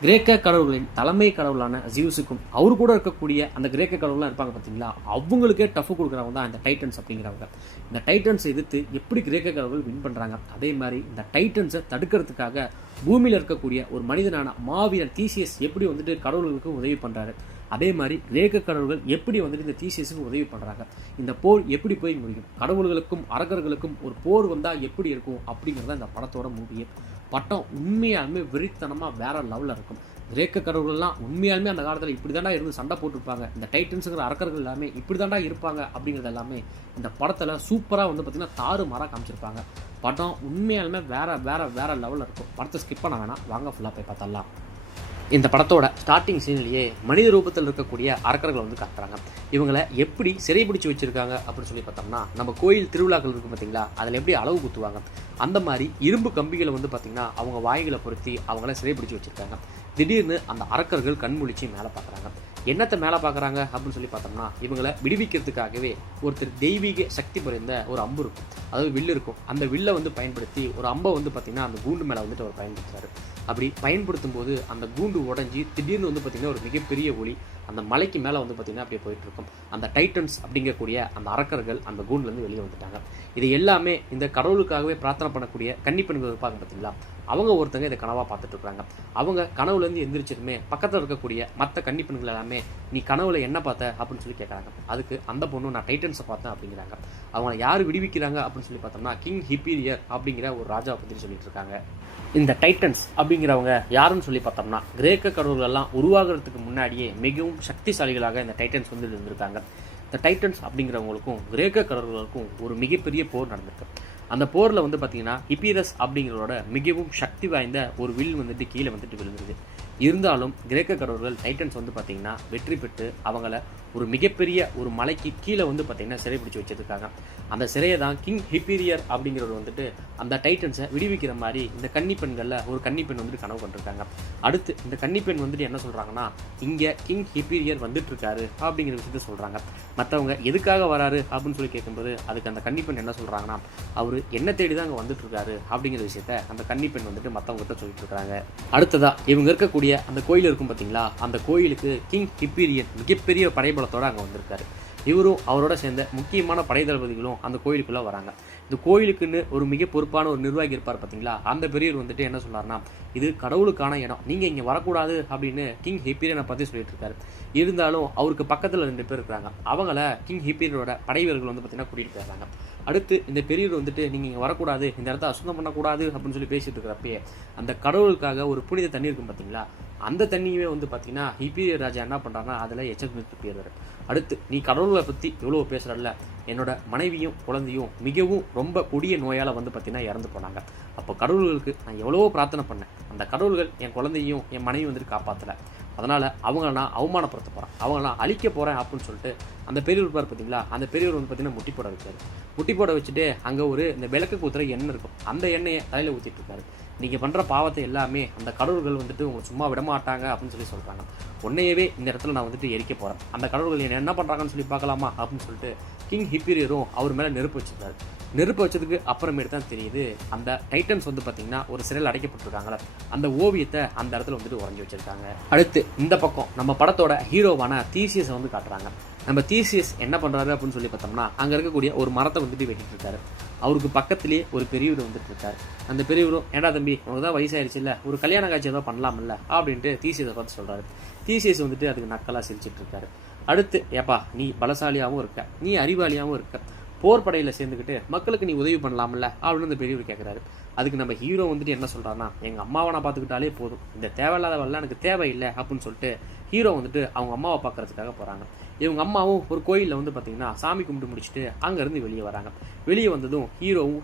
கிரேக்க கடவுள்களின் தலைமை கடவுளான ஜியூஸுக்கும் அவரு கூட இருக்கக்கூடிய அந்த கிரேக்க கடவுள்லாம் இருப்பாங்க பார்த்தீங்களா, அவங்களுக்கே டஃப் கொடுக்குறவங்க தான் இந்த டைட்டன்ஸ் அப்படிங்கிறவங்க. இந்த டைட்டன்ஸை எதிர்த்து எப்படி கிரேக்க கடவுள்கள் வின் பண்ணுறாங்க, அதே மாதிரி இந்த டைட்டன்ஸை தடுக்கிறதுக்காக பூமியில் இருக்கக்கூடிய ஒரு மனிதனான மாவீரன் தீசியஸ் எப்படி வந்துட்டு கடவுள்களுக்கு உதவி பண்ணுறாரு, அதே மாதிரி கிரேக்க கடவுள்கள் எப்படி வந்துட்டு இந்த தீசியஸுக்கு உதவி பண்ணுறாங்க, இந்த போர் எப்படி போய் முடியும், கடவுள்களுக்கும் அரக்கர்களுக்கும் ஒரு போர் வந்தால் எப்படி இருக்கும் அப்படிங்கிறத இந்த படத்தோட மூவியே. பட்டம் உண்மையாலுமே வெறித்தனமாக வேற லெவலில் இருக்கும். கிரேக்க கடவுள்கள்லாம் உண்மையாலுமே அந்த காலத்தில் இப்படி தாண்டா இருந்து சண்டை போட்டிருப்பாங்க, இந்த டைட்டன்ஸுங்கிற அரக்கர்கள் எல்லாமே இப்படி தாண்டா இருப்பாங்க அப்படிங்கிறது எல்லாமே இந்த படத்தில் சூப்பராக வந்து பார்த்திங்கன்னா தாறுமாறாக காமிச்சிருப்பாங்க. படம் உண்மையாலுமே வேற வேற வேற லெவலில் இருக்கும். படத்தை ஸ்கிப் பண்ண வேணாம், வாங்க ஃபுல்லாக போய் பார்த்தலாம். இந்த படத்தோட ஸ்டார்டிங் சீன்லேயே மனித ரூபத்தில் இருக்கக்கூடிய அரக்கர்களை வந்து காட்டுறாங்க. இவங்களை எப்படி சிறைபிடிச்சு வச்சுருக்காங்க அப்படின்னு சொல்லி பார்த்தோம்னா, நம்ம கோயில் திருவிழாக்கள் இருக்கும் பார்த்தீங்களா, அதில் எப்படி அளவு குத்துவாங்க அந்த மாதிரி இரும்பு கம்பிகளை வந்து பார்த்திங்கன்னா அவங்க வாய்களை பொருத்தி அவங்கள சிறைபிடிச்சு வச்சுருக்காங்க. திடீர்னு அந்த அரக்கர்கள் கண்முழிச்சு மேலே பார்க்குறாங்க. என்னத்தை மேலே பார்க்குறாங்க அப்படின்னு சொல்லி பார்த்தோம்னா, இவங்களை விடுவிக்கிறதுக்காகவே ஒருத்தர் தெய்வீக சக்தி புரிந்த ஒரு அம்பு இருக்கும், அதாவது வில்லு இருக்கும். அந்த வில்லை வந்து பயன்படுத்தி ஒரு அம்பை வந்து பார்த்திங்கன்னா அந்த கூண்டு மேலே வந்துட்டு அவர் பயன்படுத்துறாரு. அப்படி பயன்படுத்தும் போது அந்த கூண்டு உடஞ்சி திடீர்னு வந்து பார்த்திங்கன்னா ஒரு மிகப்பெரிய ஒளி அந்த மலைக்கு மேலே வந்து பார்த்திங்கன்னா அப்படியே போயிட்டு இருக்கும். அந்த டைட்டன்ஸ் அப்படிங்கக்கூடிய அந்த அரக்கர்கள் அந்த கூண்டுலேருந்து வெளியே வந்துட்டாங்க. இது எல்லாமே இந்த கடவுளுக்காகவே பிரார்த்தனை பண்ணக்கூடிய கன்னிப்பெண்கள் இருப்பாங்க பார்த்தீங்களா, அவங்க ஒருத்தங்க இதை கனவாக பார்த்துட்டு இருக்காங்க. அவங்க கனவுலேருந்து எந்திரிச்சதுமே பக்கத்தில் இருக்கக்கூடிய மற்ற கன்னிப்பெண்கள் எல்லாமே நீ கனவுல என்ன பார்த்த அப்படின்னு சொல்லி கேட்குறாங்க. அதுக்கு அந்த பொண்ணு நான் டைட்டன்ஸை பார்த்தேன் அப்படிங்கிறாங்க. அவங்களை யார் விடுவிக்கிறாங்க அப்படின்னு சொல்லி பார்த்தோம்னா, கிங் ஹிப்பீரியர் அப்படிங்கிற ஒரு ராஜாவை பற்றி சொல்லிட்டு இருக்காங்க. இந்த டைட்டன்ஸ் அப்படிங்கிறவங்க யாருன்னு சொல்லி பார்த்தோம்னா, கிரேக்க கடவுள்கள்லாம் உருவாகிறதுக்கு முன்னாடியே மிகவும் சக்திசாலிகளாக இந்த டைட்டன்ஸ் வந்து இருந்திருக்காங்க. இந்த டைட்டன்ஸ் அப்படிங்கிறவங்களுக்கும் கிரேக்க கடவுள்களுக்கும் ஒரு மிகப்பெரிய போர் நடந்திருக்கு. அந்த போரில் வந்து பார்த்தீங்கன்னா ஹிப்பீரஸ் அப்படிங்கிறவரோட மிகவும் சக்தி வாய்ந்த ஒரு வில் வந்துட்டு கீழே வந்துட்டு விழுந்துருது. இருந்தாலும் கிரேக்க கடவுள்கள் டைட்டன்ஸ் வந்து பார்த்திங்கன்னா வெற்றி பெற்று அவங்கள ஒரு மிகப்பெரிய ஒரு மலைக்கு கீழே வந்து பார்த்திங்கன்னா சிறை பிடிச்சி வச்சுருக்காங்க. அந்த சிறையை தான் கிங் ஹிப்பீரியர் அப்படிங்கிறவர் வந்துட்டு அந்த டைட்டன்ஸை விடுவிக்கிற மாதிரி இந்த கன்னிப்பெண்களில் ஒரு கன்னிப்பெண் வந்துட்டு கனவு கொண்டிருக்காங்க. அடுத்து இந்த கன்னிப்பெண் வந்துட்டு என்ன சொல்கிறாங்கன்னா, இங்கே கிங் ஹிப்பீரியர் வந்துட்டு இருக்காரு அப்படிங்கிற விஷயத்த சொல்கிறாங்க. மற்றவங்க எதுக்காக வராரு அப்படின்னு சொல்லி கேட்கும்போது அதுக்கு அந்த கன்னிப்பெண் என்ன சொல்கிறாங்கன்னா, அவர் என்ன தேடி தான் அங்கே வந்துட்டு இருக்காரு அப்படிங்கிற விஷயத்த அந்த கன்னிப்பெண் வந்துட்டு மற்றவங்ககிட்ட சொல்லிட்டு இருக்காங்க. அடுத்ததா இவங்க இருக்கக்கூடிய அந்த கோயில் இருக்கும் பார்த்தீங்களா, அந்த கோயிலுக்கு கிங் ஹிப்பீரியன் மிகப்பெரிய படைபலத்தோடு அங்கே வந்திருக்காரு. இவரும் அவரோட சேர்ந்த முக்கியமான படை தளபதிகளும் அந்த கோயிலுக்குள்ளே வராங்க. இந்த கோயிலுக்குன்னு ஒரு மிக பொறுப்பான ஒரு நிர்வாகி இருப்பார் பார்த்தீங்களா, அந்த பெரியவர் வந்துட்டு என்ன சொன்னார்னா, இது கடவுளுக்கான இடம், நீங்கள் இங்கே வரக்கூடாது அப்படின்னு கிங் ஹிப்பீரியனை பற்றி சொல்லிட்டு இருக்காரு. இருந்தாலும் அவருக்கு பக்கத்தில் 2 பேர் இருக்கிறாங்க. அவங்கள கிங் ஹிப்பீரியரோட படை வீரர்கள் வந்து பார்த்தீங்கன்னா கூட்டிகிட்டு போயிடுறாங்க. அடுத்து இந்த பெரியவர் வந்துட்டு நீங்கள் இங்கே வரக்கூடாது, இந்த இடத்த அசுத்தம் பண்ணக்கூடாது அப்படின்னு சொல்லி பேசிட்டு இருக்கிறப்பயே அந்த கடவுளுக்காக ஒரு புனித தண்ணி இருக்கும் பார்த்தீங்களா, அந்த தண்ணியுமே வந்து பார்த்தீங்கன்னா ஹிப்பீரியர் ராஜா என்ன பண்ணுறாங்கன்னா அதில் எச்சரித்து போயிடுறாரு. அடுத்து நீ கடவுளை பற்றி எவ்வளோ பேசுகிறல்ல, என்னோட மனைவியும் குழந்தையும் மிகவும் ரொம்ப கொடிய நோயால் வந்து பார்த்தீங்கன்னா இறந்து போனாங்க. அப்போ கடவுள்களுக்கு நான் எவ்வளவோ பிரார்த்தனை பண்ணேன், அந்த கடவுள்கள் என் குழந்தையும் என் மனைவி வந்துட்டு காப்பாற்றலை, அதனால் அவங்கள நான் அவமானப்படுத்த போகிறேன், அவங்கள நான் அழிக்க போகிறேன் அப்படின்னு சொல்லிட்டு அந்த பெரியவர் இருப்பார் பார்த்தீங்களா, அந்த பெரியவர் வந்து பார்த்தீங்கன்னா முட்டி போட வச்சார். முட்டி போட வச்சுட்டு அங்கே ஒரு இந்த விளக்கு ஊற்றுற எண்ணெய் இருக்கும், அந்த எண்ணெயை தலையில் ஊற்றிட்டு இருக்காரு. நீங்கள் பண்ணுற பாவத்தை எல்லாமே அந்த கடவுள்கள் வந்துட்டு உங்களுக்கு சும்மா விடமாட்டாங்க அப்படின்னு சொல்லி சொல்கிறாங்க. உன்னையவே இந்த இடத்துல நான் வந்துட்டு எரிக்க போகிறேன், அந்த கடவுள்கள் என்ன பண்ணுறாங்கன்னு சொல்லி பார்க்கலாமா அப்படின்னு சொல்லிட்டு கிங் ஹிப்பீரியரும் அவர் மேலே நெருப்பு வச்சுருக்காரு. நெருப்பு வச்சதுக்கு அப்புறமேட்டு தான் தெரியுது அந்த டைட்டன்ஸ் வந்து பார்த்தீங்கன்னா ஒரு சிறையில் அடைக்கப்பட்டிருக்காங்களே, அந்த ஓவியத்தை அந்த இடத்துல வந்துட்டு உறைஞ்சி வச்சிருக்காங்க. அடுத்து இந்த பக்கம் நம்ம படத்தோட ஹீரோவான தீசியஸை வந்து காட்டுறாங்க. நம்ம தீசியஸ் என்ன பண்ணுறாரு அப்படின்னு சொல்லி பார்த்தோம்னா, அங்கே இருக்கக்கூடிய ஒரு மரத்தை வந்துட்டு வெட்டிட்டு இருக்காரு. அவருக்கு பக்கத்திலேயே ஒரு பெரியவர் வந்துட்டு இருக்காரு. அந்த பெரியவரும், ஏண்டா தம்பி உனக்கு தான் வயசாயிருச்சு இல்லை, ஒரு கல்யாண காட்சி ஏதோ பண்ணலாம்ல அப்படின்ட்டு தீசியஸை பார்த்து சொல்கிறாரு. தீசியஸ் வந்துட்டு அதுக்கு நக்கலாக சிரிச்சிட்டு இருக்காரு. அடுத்து, ஏப்பா நீ பலசாலியாகவும் இருக்க, நீ அறிவாளியாகவும் இருக்க, போர் படையில் சேர்ந்துக்கிட்டு மக்களுக்கு நீ உதவி பண்ணலாம்ல அப்படின்னு அந்த பெரியவர் கேட்குறாரு. அதுக்கு நம்ம ஹீரோ வந்துட்டு என்ன சொல்கிறாருன்னா, எங்கள் அம்மாவை நான் பார்த்துக்கிட்டாலே போதும், இந்த தேவையில்லாதவெல்லாம் எனக்கு தேவையில்லை அப்படின்னு சொல்லிட்டு ஹீரோ வந்துட்டு அவங்க அம்மாவை பார்க்கறதுக்காக போகிறாங்க. இவங்க அம்மாவும் ஒரு கோயிலில் வந்து பார்த்தீங்கன்னா சாமி கும்பிட்டு முடிச்சுட்டு அங்கேருந்து வெளியே வராங்க. வெளியே வந்ததும்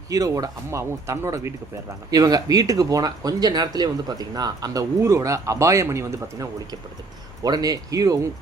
ஹீரோவோட அம்மாவும் தன்னோட வீட்டுக்கு போயிடுறாங்க. இவங்க வீட்டுக்கு போன கொஞ்ச நேரத்திலே வந்து பார்த்தீங்கன்னா அந்த ஊரோட அபாயமணி வந்து பார்த்தீங்கன்னா ஒழிக்கப்படுது. உடனே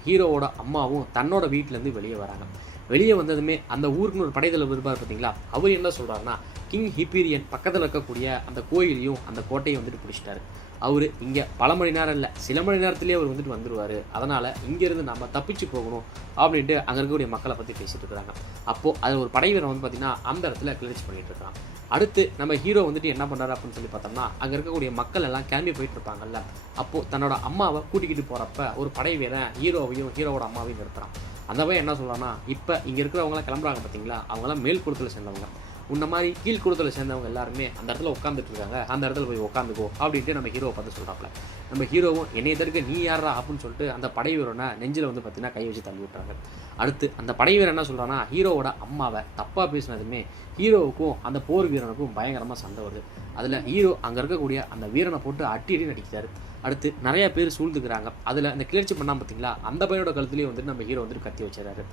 ஹீரோவோட அம்மாவும் தன்னோட வீட்டிலேருந்து வெளியே வராங்க. வெளியே வந்ததுமே அந்த ஊருக்குன்னு ஒரு படைதளபதி இருப்பார் பார்த்தீங்களா, அவர் என்ன சொல்கிறாருன்னா, கிங் ஹிப்பீரியன் பக்கத்தில் இருக்கக்கூடிய அந்த கோயிலையும் அந்த கோட்டையும் வந்துட்டு பிடிச்சிட்டாரு. அவர் இங்கே பல மணி நேரம் இல்லை, சில மணி நேரத்துலேயே அவர் வந்துட்டு வந்துடுவார், அதனால் இங்கேருந்து நம்ம தப்பிச்சு போகணும் அப்படின்ட்டு அங்கே இருக்கக்கூடிய மக்களை பற்றி பேசிட்டு இருக்கிறாங்க. அப்போது அது ஒரு படை வீரன் வந்து பார்த்திங்கன்னா அந்த இடத்துல கிளர்ச்சி பண்ணிட்டு இருக்கான். அடுத்து நம்ம ஹீரோ வந்துட்டு என்ன பண்ணுறாரு அப்படின்னு சொல்லி பார்த்தோம்னா, அங்கே இருக்கக்கூடிய மக்கள் எல்லாம் கிளம்பி போயிட்டு இருப்பாங்கல்ல, அப்போது தன்னோட அம்மாவை கூட்டிக்கிட்டு போகிறப்ப ஒரு படை வீரன் ஹீரோவையும் ஹீரோவோட அம்மாவையும் நிறுத்துறான். அந்த பையன் என்ன சொல்கிறான்னா, இப்போ இங்கே இருக்கிறவங்களாம் கிளம்புறாங்க பார்த்தீங்களா, அவங்களாம் மேல் குளத்தில் சேர்ந்தவங்க, உன்ன மாதிரி கீழ் குளத்தில் சேர்ந்தவங்க எல்லாருமே அந்த இடத்துல உட்காந்துட்டு இருக்காங்க, அந்த இடத்துல போய் உட்காந்துக்கோ அப்படின்ட்டு நம்ம ஹீரோவை பார்த்து சொல்கிறாப்புல. நம்ம ஹீரோவும் என்னைய தடுக்க நீ யாரா அப்படின்னு சொல்லிட்டு அந்த படை வீரனை நெஞ்சில் வந்து பார்த்தீங்கன்னா கை வச்சு தள்ளி விட்டுறாங்க. அடுத்து அந்த படை வீரன் என்ன சொல்கிறான்னா, ஹீரோவோட அம்மாவை தப்பாக பேசினதுமே ஹீரோவுக்கும் அந்த போர் வீரனுக்கும் பயங்கரமாக சண்டை வருது. அதில் ஹீரோ அங்கே இருக்கக்கூடிய அந்த வீரனை போட்டு அடி நடிக்கிறாரு. அடுத்து நிறைய பேர் சூழ்ந்துக்கிறாங்க. அதில் அந்த கிளர்ச்சி பண்ணால் பார்த்தீங்களா, அந்த பையனோட கழுத்துலேயே வந்துட்டு நம்ம ஹீரோ வந்துட்டு கத்தி வச்சிடறாரு.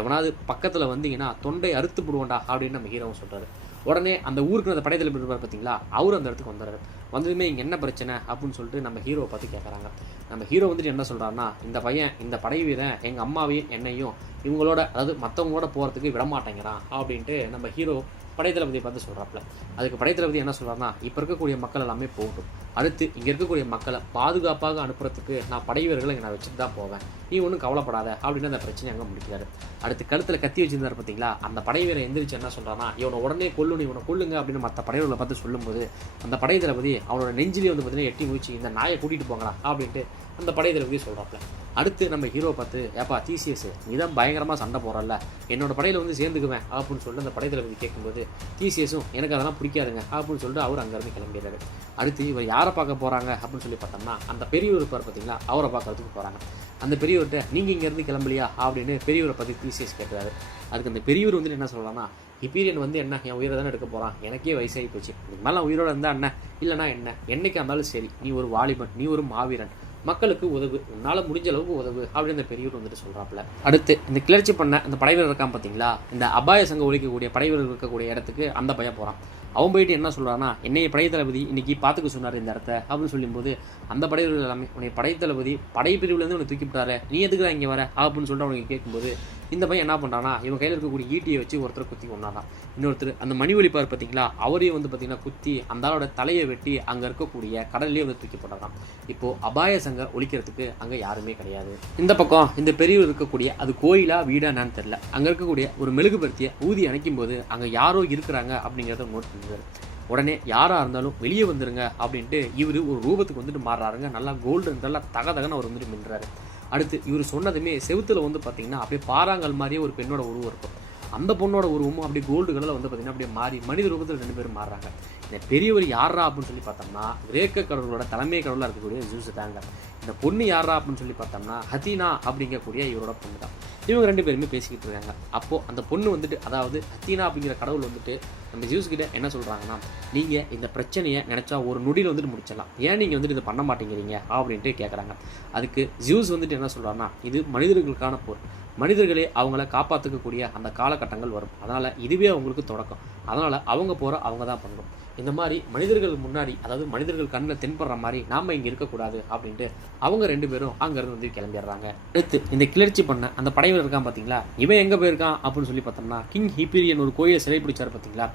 எவனாவது பக்கத்தில் வந்தீங்கன்னா தொண்டை அறுத்து போடுவோண்டா அப்படின்னு நம்ம ஹீரோவும் சொல்கிறாரு. உடனே அந்த ஊருக்கு அந்த படையத்தில் இருப்பார் பார்த்தீங்களா, அவரும் அந்த இடத்துக்கு வந்துடுறாரு. வந்ததுமே இங்கே என்ன பிரச்சனை அப்படின்னு சொல்லிட்டு நம்ம ஹீரோவை பார்த்து கேட்குறாங்க. நம்ம ஹீரோ வந்துட்டு என்ன சொல்கிறாருன்னா, இந்த பையன் இந்த படை வீரன் எங்கள் அம்மாவையும் என்னையும் இவங்களோட அதாவது மற்றவங்களோட போகிறதுக்கு விடமாட்டேங்கிறான் அப்படின்ட்டு நம்ம ஹீரோ படைத்தளபதியை பார்த்து சொல்கிறாப்புல. அதுக்கு படைத்தளபதி என்ன சொல்கிறாருன்னா, இப்போ இருக்கக்கூடிய மக்கள் எல்லாமே போகட்டும், அடுத்து இங்கே இருக்கக்கூடிய மக்களை பாதுகாப்பாக அனுப்புறதுக்கு நான் படை வீரர்களை இங்கே நான் வச்சுட்டு தான் போவேன், நீ ஒன்றும் கவலைப்படாத அப்படின்னு அந்த பிரச்சனை அங்கே முடிக்கிறாரு. அடுத்து கழுத்தில் கத்தி வச்சிருந்தாரு பார்த்தீங்களா, அந்த படை வீரர் எந்திரிச்சு என்ன சொல்கிறான்னா, இவனை உடனே கொல்லணும், இவனை கொல்லுங்க அப்படின்னு மற்ற படைவர்களை பார்த்து சொல்லும்போது அந்த படை தளபதி அவனோட நெஞ்சிலே வந்து பார்த்தீங்கன்னா எட்டி முடிச்சு இந்த நாயை கூட்டிகிட்டு போங்களா அப்படின்ட்டு அந்த படை தளபதி சொல்கிறாப்புல. அடுத்து நம்ம ஹீரோ பார்த்து, ஏப்பா டிசிஎஸ் நீ தான் பயங்கரமாக சண்டை போகிறல்ல, என்னோட படையில் வந்து சேர்ந்துக்குவேன் அப்படின்னு சொல்லிட்டு அந்த படை தளபதி கேட்கும்போது டிசிஎஸும் எனக்கு அதெல்லாம் பிடிக்காதுங்க அப்படின்னு சொல்லிட்டு அவர் அங்கேருந்து கிளம்பிடுறாரு. அடுத்து இவர் யாரை பார்க்க போகிறாங்க அப்படின்னு சொல்லி பார்த்தோம்னா, அந்த பெரியவர் இருப்பார் பார்த்தீங்களா, அவரை பார்க்கறதுக்கு போகிறாங்க. அந்த பெரியவர்கிட்ட நீங்கள் இங்கேருந்து கிளம்பலையா அப்படின்னு பெரியவரை பற்றி டிசிஎஸ் கேட்குறாரு. அதுக்கு அந்த பெரியவர் வந்துட்டு என்ன சொல்லலாம்னா, ஹிப்பீரியன் வந்து என்ன என் உயிரை தானே எடுக்க போகிறான், எனக்கே வயசாகி போச்சு, இதுக்கு மேலே உயிரோடு இருந்தால் என்ன இல்லைனா என்ன, என்னைக்கு இருந்தாலும் சரி, நீ ஒரு வாலிபன், நீ ஒரு மாவீரன், மக்களுக்கு உதவு, உன்னால் முடிஞ்ச அளவுக்கு உதவு அப்படின்னு அந்த பெரியவர் வந்துட்டு சொல்கிறாப்புல. அடுத்து இந்த கிளர்ச்சி பண்ண இந்த படைவீரர் இருக்கான் பார்த்தீங்களா, இந்த அபாய சங்கம் ஒழிக்கக்கூடிய படைவீரர் இருக்கக்கூடிய இடத்துக்கு அந்த பையன் போகிறான். அவன் போயிட்டு என்ன சொல்கிறான்னா, என்னைய படைத்தளபதி இன்னைக்கு பார்த்துக்க சொன்னார் இந்த இடத்த அப்படின்னு சொல்லும்போது அந்த படைவீரர்கள் எல்லாமே உன்னை படைத்தளபதி படைப்பிரிவுலேருந்து உன்னை தூக்கி விட்டாரு, நீ எதுக்கு தான் இங்கே வர அப்படின்னு சொல்லிட்டு அவனுக்கு கேட்கும்போது இந்த பையன் என்ன பண்ணுறான்னா, இவன் கையில் இருக்கக்கூடிய ஈட்டியை வச்சு ஒருத்தர் குத்தி கொண்டாதான். இன்னொருத்தர் அந்த மணி ஒலிப்பார் பார்த்தீங்களா, அவரையும் வந்து பார்த்தீங்கன்னா குத்தி அந்த ஆளோட தலையை வெட்டி அங்கே இருக்கக்கூடிய கடல்லேயே வந்து தூக்கி போட்டாதான். இப்போது அபாய சங்க ஒழிக்கிறதுக்கு அங்கே யாருமே கிடையாது. இந்த பக்கம் இந்த பெரியவர் இருக்கக்கூடிய அது கோயிலா வீடா என்னன்னு தெரியல, அங்கே இருக்கக்கூடிய ஒரு மெழுகுபர்த்தியை ஊதி அணைக்கும் போது அங்கே யாரோ இருக்கிறாங்க அப்படிங்கிறத நோட் பண்ணுவார். உடனே யாராக இருந்தாலும் வெளியே வந்துருங்க அப்படின்ட்டு இவர் ஒரு ரூபத்துக்கு வந்துட்டு மாறுறாருங்க. நல்லா கோல்டன் கலர் தகன்னு அவர் வந்துட்டு மின்றாரு. அடுத்து இவர் சொன்னதுமே செவுத்துல வந்து பார்த்தீங்கன்னா அப்படியே பாறாங்கல் மாதிரியே ஒரு பெண்ணோட உருவம் இருக்கும். அந்த பொண்ணோட உருவமும் அப்படியே கோல்டு கலரில் வந்து பார்த்தீங்கன்னா அப்படியே மாறி மனித ரூபத்தில் 2 பேரும் மாறுறாங்க. இந்த பெரியவர் யாரா அப்படின்னு சொல்லி பார்த்தோம்னா, கிரேக்க கடவுளோட தலைமை கடவுளாக இருக்கக்கூடிய ஜூஸ் தாங்க. இந்த பொண்ணு யாரா அப்படின்னு சொல்லி பார்த்தோம்னா, ஹதீனா அப்படிங்கக்கூடிய இவரோட பொண்ணு தான். இவங்க 2 பேருமே பேசிக்கிட்டு இருக்காங்க. அப்போது அந்த பொண்ணு வந்துட்டு அதாவது ஹதீனா அப்படிங்கிற கடவுள் வந்துட்டு நம்ம ஜூஸ் கிட்ட என்ன சொல்கிறாங்கன்னா, நீங்கள் இந்த பிரச்சனையை நினச்சா ஒரு நொடியில் வந்துட்டு முடிச்சிடலாம், ஏன் நீங்கள் வந்துட்டு இதை பண்ண மாட்டேங்கிறீங்க அப்படின்ட்டு கேட்குறாங்க. அதுக்கு ஜூஸ் வந்துட்டு என்ன சொல்கிறாங்கன்னா, இது மனிதர்களுக்கான போர், மனிதர்களே அவங்கள காப்பாற்றிக்கக்கூடிய அந்த காலகட்டங்கள் வரும், அதனால் இதுவே அவங்களுக்கு தொடக்கம், அதனால் அவங்க போகிற அவங்க தான் பண்ணணும், இந்த மாதிரி மனிதர்கள் முன்னாடி அதாவது மனிதர்கள் கண்ணில் தென்படுற மாதிரி நாம் இங்கே இருக்கக்கூடாது அப்படின்ட்டு அவங்க 2 பேரும் அங்கேருந்து வந்து கிளம்பிடுறாங்க. அடுத்து இந்த கிளர்ச்சி பண்ண அந்த படைவர் இருக்கான் பார்த்தீங்களா, இவன் எங்கே போயிருக்கான் அப்படின்னு சொல்லி பார்த்தோம்னா, கிங் ஹிப்பீரியன் ஒரு கோயிலை சிறை பிடிச்சார் பார்த்தீங்களா,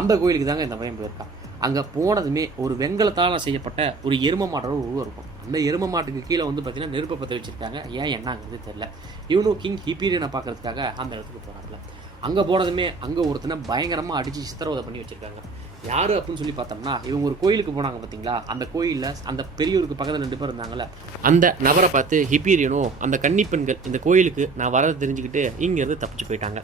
அந்த கோயிலுக்கு தாங்க இந்த பையன் போயிருக்கான். அங்கே போனதுமே ஒரு வெங்கலத்தால் செய்யப்பட்ட ஒரு எரும மாட்டோட உருவம் இருக்கும். அந்த எரும மாட்டுக்கு கீழே வந்து பார்த்தீங்கன்னா நெருப்பை பற்ற வச்சுருக்காங்க. ஏன் என்னங்கிறது தெரியல. இவனும் கிங் ஹிப்பீரியனை பார்க்கறதுக்காக அந்த இடத்துக்கு போகிறாங்கல்ல. அங்கே போனதுமே அங்கே ஒருத்தனை பயங்கரமாக அடித்து சித்திரவதை பண்ணி வச்சுருக்காங்க. யார் அப்படின்னு சொல்லி பார்த்தோம்னா, இவங்க ஒரு கோயிலுக்கு போனாங்க பார்த்தீங்களா, அந்த கோயிலில் அந்த பெரியவருக்கு பக்கத்தில் 2 பேர் இருந்தாங்கல்ல, அந்த நபரை பார்த்து ஹிப்பீரியனும் அந்த கன்னிப்பெண்கள் இந்த கோயிலுக்கு நான் வரதை தெரிஞ்சுக்கிட்டு இங்கேருந்து தப்பிச்சு போயிட்டாங்க.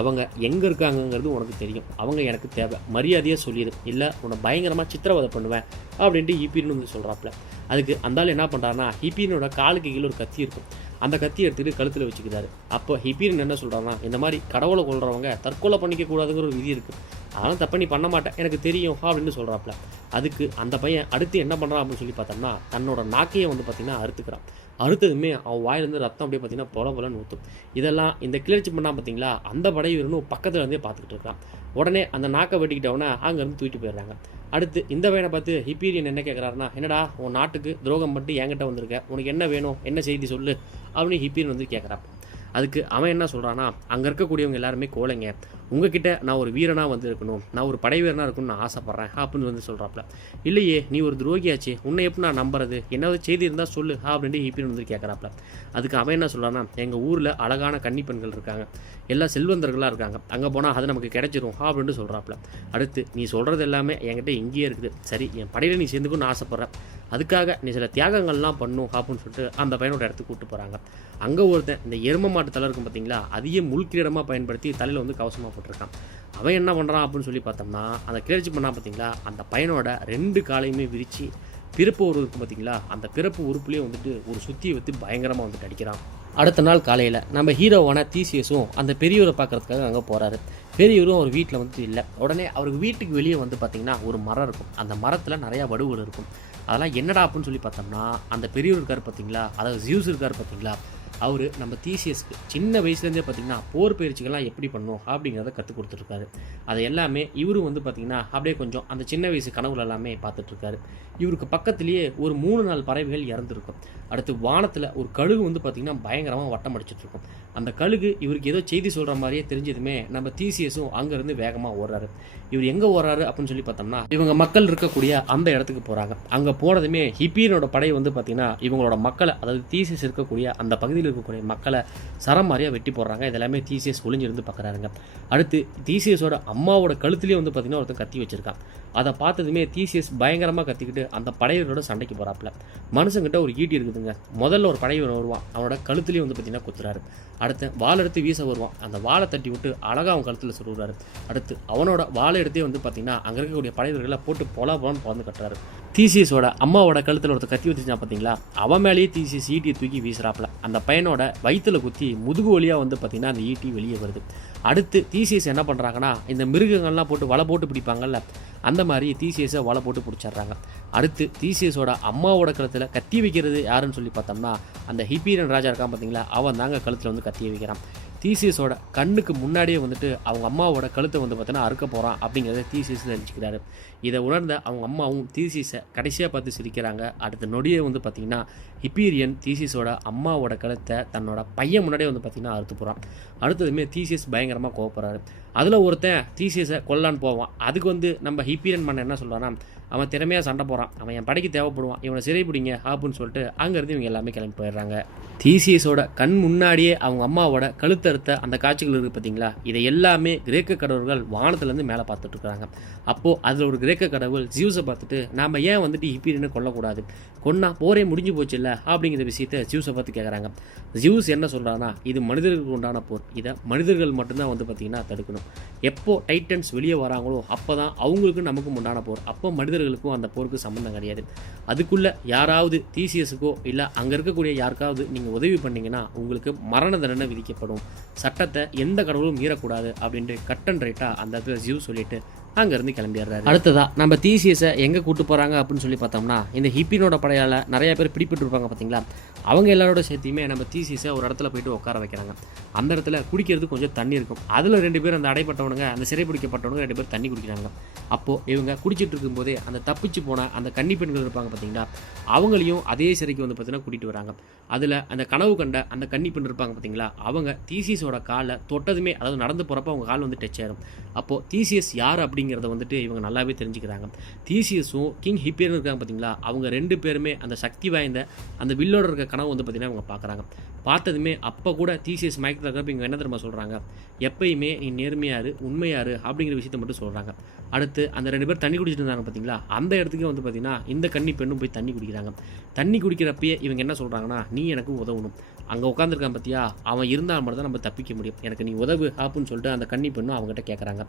அவங்க எங்கே இருக்காங்கங்கிறது உனக்கு தெரியும், அவங்க எனக்கு தேவை, மரியாதையாக சொல்லிடு, இல்லை உன்னை பயங்கரமாக சித்திரவதை பண்ணுவேன் அப்படின்ட்டு ஹிப்பீரியன் வந்து சொல்கிறாப்புல. அதுக்கு அந்த ஆள் என்ன பண்ணுறாருன்னா, ஹிப்பீரியனோட காலுக்கு கீழே ஒரு கத்தி இருக்கும், அந்த கத்தி எடுத்துகிட்டு கழுத்தில் வச்சுக்கிறாரு. அப்போ ஹிப்பீரியன் என்ன சொல்கிறாங்கன்னா, இந்த மாதிரி கடவுளை கொள்றவங்க தற்கொலை பண்ணிக்க கூடாதுங்கிற ஒரு விதி இருக்குது, அதெல்லாம் தப்ப நீ பண்ண மாட்டேன் எனக்கு தெரியும் அப்படின்னு சொல்கிறாப்புல. அதுக்கு அந்த பையன் அடுத்து என்ன பண்ணுறான் அப்படின்னு சொல்லி பார்த்தோம்னா, தன்னோட நாக்கையை வந்து பார்த்திங்கன்னா அறுத்துக்கிறான். அறுத்ததுமே அவன் வாயிலிருந்து ரத்தம் அப்படியே பார்த்தீங்கன்னா பொலன்னு ஊற்றும். இதெல்லாம் இந்த கிளர்ச்சி பண்ணால் பார்த்தீங்களா, அந்த படை வீரனும் பக்கத்தில் இருந்தே பார்த்துக்கிட்டு இருக்கான். உடனே அந்த நாக்கை வெட்டிக்கிட்டவனை அங்கேருந்து தூக்கிட்டு போயிடுறாங்க. அடுத்து இந்த பையனை பார்த்து ஹிப்பீரியன் என்ன கேட்குறாருன்னா, என்னடா உன் நாட்டுக்கு துரோகம் பண்ணிட்டு என்கிட்ட வந்திருக்க, உனக்கு என்ன வேணும், என்ன செய்தி சொல்லு அப்படின்னு ஹிப்பீரியன் வந்து கேட்குறாப்ப. அதுக்கு அவன் என்ன சொல்கிறான்னா, அங்கே இருக்கக்கூடியவங்க எல்லாருமே கோழைங்க, உங்ககிட்ட நான் ஒரு வீரனாக வந்து இருக்கணும், நான் ஒரு படை வீரனாக இருக்கணும்னு நான் ஆசைப்பட்றேன் அப்படின்னு வந்து சொல்கிறாப்புல. இல்லையே, நீ ஒரு துரோகியாச்சு, உன்னை எப்படி நான் நம்புறது, என்னவது செய்தி இருந்தால் சொல்லு அப்படின்ட்டு ஹிப்பியன் வந்து கேட்குறாப்புல. அதுக்கு அவன் என்ன சொல்கிறான்னா, எங்கள் ஊரில் அழகான கன்னி பெண்கள் இருக்காங்க, எல்லாம் செல்வந்தர்களாக இருக்காங்க, அங்கே போனால் அது நமக்கு கிடைச்சிரும் அப்படின்ட்டு சொல்கிறாப்புல. அடுத்து, நீ சொல்கிறது எல்லாமே என்கிட்ட இங்கேயே இருக்குது, சரி என் படையில் நீ சேர்ந்துக்குன்னு ஆசைப்பட்றேன், அதுக்காக நீ சில தியாகங்கள்லாம் பண்ணும் அப்படின்னு சொல்லிட்டு அந்த பையனோட இடத்துக்கு கூப்பிட்டு போகிறாங்க. அங்கே ஒருத்தன் இந்த எரும மாட்டு தலை இருக்கும் பார்த்தீங்களா, அதையே முள்கிரீடமாக பயன்படுத்தி தலையில் வந்து கவசமாக போட்டிருக்கான். அவன் என்ன பண்ணுறான் அப்படின்னு சொல்லி பார்த்தோம்னா, அந்த கிளர்ச்சி பண்ணால் பார்த்தீங்களா, அந்த பையனோட 2 காலையுமே விரித்து பிறப்பு உறுப்பு இருக்கும் பார்த்தீங்களா, அந்த பிறப்பு உறுப்புலேயே வந்துட்டு ஒரு சுத்தியை வச்சு பயங்கரமாக வந்துட்டு அடிக்கிறான். அடுத்த நாள் காலையில் நம்ம ஹீரோவான தீசியஸும் அந்த பெரியவரை பார்க்குறதுக்காக அங்கே போகிறாரு. பெரியவரும் ஒரு வீட்டில் வந்துட்டு இல்லை. உடனே அவருக்கு வீட்டுக்கு வெளியே வந்து பார்த்திங்கன்னா ஒரு மரம் இருக்கும். அந்த மரத்தில் நிறையா வடுவுகள் இருக்கும். அதெல்லாம் என்னடா அப்படின்னு சொல்லி பார்த்தோம்னா, அந்த பெரியவர் இருக்கார் பார்த்தீங்களா, அதாவது ஜியூஸ் இருக்கார் பார்த்தீங்களா, அவர் நம்ம தீசியஸ்க்கு சின்ன வயசுலேருந்தே பார்த்திங்கன்னா போர் பயிற்சிகள்லாம் எப்படி பண்ணணும் அப்படிங்கிறத கற்றுக் கொடுத்துருக்காரு. அதை எல்லாமே இவரும் வந்து பார்த்திங்கன்னா அப்படியே கொஞ்சம் அந்த சின்ன வயசு கனவுல எல்லாமே பார்த்துட்ருக்காரு. இவருக்கு பக்கத்துலேயே ஒரு 3-4 பறவைகள் இறந்துருக்கும். அடுத்து வானத்தில் ஒரு கழுகு வந்து பார்த்திங்கன்னா பயங்கரமாக வட்டம் அடிச்சிட்ருக்கும். அந்த கழுகு இவருக்கு ஏதோ செய்தி சொல்கிற மாதிரியே தெரிஞ்சதுமே நம்ம தீசியஸும் அங்கேருந்து வேகமாக ஓடுறாரு. இவர் எங்கே ஓடுறாரு அப்படின்னு சொல்லி பார்த்தோம்னா, இவங்க மக்கள் இருக்கக்கூடிய அந்த இடத்துக்கு போகிறாங்க. அங்கே போனதுமே ஹிப்பியனோட படை வந்து பார்த்திங்கன்னா இவங்களோட மக்களை, அதாவது தீசியஸ் இருக்கக்கூடிய அந்த பகுதியில் இருக்கக்கூடிய மக்களை சரம் மாதிரியாக வெட்டி போடுறாங்க. இதெல்லாமே தீசியஸ் ஒளிஞ்சிருந்து பார்க்குறாருங்க. அடுத்து தீசியஸோட அம்மாவோட கழுத்துலேயே வந்து பார்த்திங்கன்னா ஒருத்தன் கத்தி வச்சிருக்கான். அதை பார்த்ததுமே தீசியஸ் பயங்கரமாக கத்திக்கிட்டு அந்த படையரோட சண்டைக்கு போகிறாப்புல. மனுஷங்கிட்ட ஒரு ஈட்டி இருக்குதுங்க. முதல்ல ஒரு படையவன் வருவான், அவனோட கழுத்துலேயே வந்து பார்த்திங்கன்னா குத்துறாரு. அடுத்து வாழை எடுத்து வீச வருவான், அந்த வாழை தட்டி விட்டு அழகாக அவன் கழுத்தில் சொல்லுறாரு. அடுத்து அவனோட வாழை எடுத்தே வந்து பார்த்திங்கன்னா அங்கே இருக்கக்கூடிய படையர்களை போட்டு பொலான்னு பறந்து கட்டுறாரு. தீசியஸோட அம்மாவோட கழுத்தில் ஒருத்தர் கத்தி வச்சுச்சா பார்த்தீங்களா, அவன் மேலேயே தீசியஸ் ஈட்டியை தூக்கி வீசுறாப்புல. அந்த பையனோட வயிற்றில் குத்தி முதுகு வழியாக வந்து பார்த்திங்கன்னா அந்த ஈட்டி வெளியே வருது. அடுத்து தீசியஸ் என்ன பண்ணுறாங்கன்னா, இந்த மிருகங்கள்லாம் போட்டு வலை போட்டு பிடிப்பாங்கல்ல, அந்த மாதிரி தீசியஸை வலை போட்டு பிடிச்சிட்றாங்க. அடுத்து தீசியஸோட அம்மாவோட கழுத்தில் கத்தி வைக்கிறது யாருன்னு சொல்லி பார்த்தோம்னா, அந்த ஹிப்பியன் ராஜா இருக்கான் பார்த்தீங்களா, அவன் தாங்க கழுத்தில் வந்து கத்தியை வைக்கிறான். தீசியஸோட கண்ணுக்கு முன்னாடியே வந்துட்டு அவங்க அம்மாவோட கழுத்தை வந்து பார்த்தீங்கன்னா அறுக்க போகிறான் அப்படிங்கிறத தீசியஸ் தெரிஞ்சுக்கிறாரு. இதை உணர்ந்த அவங்க அம்மாவும் தீசியஸை கடைசியாக பார்த்து சிரிக்கிறாங்க. அடுத்த நொடியே வந்து பார்த்திங்கன்னா ஹிப்பீரியன் தீசியஸோட அம்மாவோட கழுத்தை தன்னோட பையன் முன்னாடியே வந்து பார்த்திங்கன்னா அறுத்து போகிறான். அடுத்ததுமே தீசியஸ் பயங்கரமாக கோவப்படுறாரு. அதில் ஒருத்தன் தீசியஸை கொல்லான்னு போவான். அதுக்கு வந்து நம்ம ஹிப்பீரியன் மன்னன் என்ன சொல்கிறான்னா, அவன் திறமையாக சண்டை போகிறான், அவன் என் படைக்கு தேவைப்படுவான், இவனை சிறை பிடிங்க அப்படின்னு சொல்லிட்டு அங்கேருந்து இவங்க எல்லாமே கிளம்பி போயிடுறாங்க. தீசியஸோட கண் முன்னாடியே அவங்க அம்மாவோட கழுத்தறுத்த அந்த காட்சிகள் இருக்குது பார்த்தீங்களா, இதை எல்லாமே கிரேக்க கடவுள்கள் வானத்துலேருந்து மேலே பார்த்துட்டு இருக்காங்க. அப்போது அதில் ஒரு கிரேக்க கடவுள் ஜியூஸை பார்த்துட்டு, நாம் ஏன் வந்துட்டு ஹிப்பீரியனை கொல்லக்கூடாது, கொன்னா போரே முடிஞ்சு போச்சு இல்லை அப்படிங்கிற விஷயத்தை ஜியூஸை பார்த்து கேட்குறாங்க. ஜியூஸ் என்ன சொல்கிறான்னா, இது மனிதர்களுக்கு உண்டான போர், இதை மனிதர்கள் மட்டும்தான் வந்து பார்த்திங்கன்னா தடுக்கணும். எப்போ டைட்டன்ஸ் வெளியே வராங்களோ அப்போ தான் அவங்களுக்கும் நமக்கும் உண்டான போர், அப்போ மனிதர்களுக்கும் அந்த போருக்கு சம்மந்தம் கிடையாது. அதுக்குள்ளே யாராவது தீசியஸுக்கோ இல்லை அங்கே இருக்கக்கூடிய யாருக்காவது நீங்கள் உதவி பண்ணிங்கன்னா உங்களுக்கு மரண தண்டனை விதிக்கப்படும், சட்டத்தை எந்த கடவுளும் மீறக்கூடாது அப்படின்ட்டு கட் அண்ட் ரைட்டாக அந்த இடத்துல ஜியூஸ் சொல்லிட்டு அங்கேருந்து கிளம்பிடுறாரு. அடுத்ததா நம்ம தீசியஸை எங்கே கூட்டு போகிறாங்க அப்படின்னு சொல்லி பார்த்தோம்னா, இந்த ஹிப்பினோட படையால் நிறைய பேர் பிடிப்பட்டு இருப்பாங்க பார்த்தீங்களா, அவங்க எல்லாரோட சேர்த்தையுமே நம்ம தீசியஸை ஒரு இடத்துல போயிட்டு உட்கார வைக்கிறாங்க. அந்த இடத்துல குடிக்கிறது கொஞ்சம் தண்ணி இருக்கும். அதில் 2 பேர் அந்த அடைப்பட்டவனுங்க, அந்த சிறை பிடிக்கப்பட்டவனுங்க 2 பேர் தண்ணி குடிக்கிறாங்க. அப்போது இவங்க குடிச்சிட்டு இருக்கும்போதே அந்த தப்பிச்சு போன அந்த கன்னி பெண்கள் இருப்பாங்க பார்த்தீங்களா, அவங்களையும் அதே சிறைக்கு வந்து பார்த்தீங்கன்னா கூட்டிகிட்டு வராங்க. அதில் அந்த கனவு கண்ட அந்த கன்னி பெண் இருப்பாங்க பார்த்தீங்களா, அவங்க தீசியஸோட காலை தொட்டதுமே, அதாவது நடந்து போகிறப்ப அவங்க கால் வந்து டச் ஆயிடும். அப்போது தீசியஸ் யார் அப்படிங்கிறத வந்துட்டு இவங்க நல்லாவே தெரிஞ்சுக்கிறாங்க. தீசியஸும் கிங் ஹிப்பியரும் இருக்காங்க பார்த்தீங்களா, அவங்க 2 பேருமே அந்த சக்தி வாய்ந்த அந்த வில்லோட இருக்க கனவு வந்து பார்த்தீங்கன்னா அவங்க பார்க்குறாங்க. பார்த்ததுமே அப்போ கூட தீசியஸ் மயக்கத்தில் இருக்கிறப்ப இவங்க என்ன தெரியுமா சொல்கிறாங்க, எப்பயுமே நீ நேர்மையாரு உண்மையாரு அப்படிங்கிற விஷயத்த மட்டும் சொல்கிறாங்க. அடுத்து அந்த 2 பேர் தண்ணி குடிச்சிட்டு இருந்தாங்க பார்த்தீங்களா, அந்த இடத்துக்கு வந்து பார்த்தீங்கன்னா இந்த கன்னி பெண்ணும் போய் தண்ணி குடிக்கிறாங்க. தண்ணி குடிக்கிறப்பயே இவங்க என்ன சொல்கிறாங்கன்னா, நீ எனக்கு உதவணும், அங்கே உட்காந்துருக்கான் பார்த்தியா, அவன் இருந்தால் மட்டும் தான் நம்ம தப்பிக்க முடியும், எனக்கு நீ உதவு அப்படின்னு சொல்லிட்டு அந்த கன்னி பெண்ணும் அவங்ககிட்ட கேட்குறாங்க.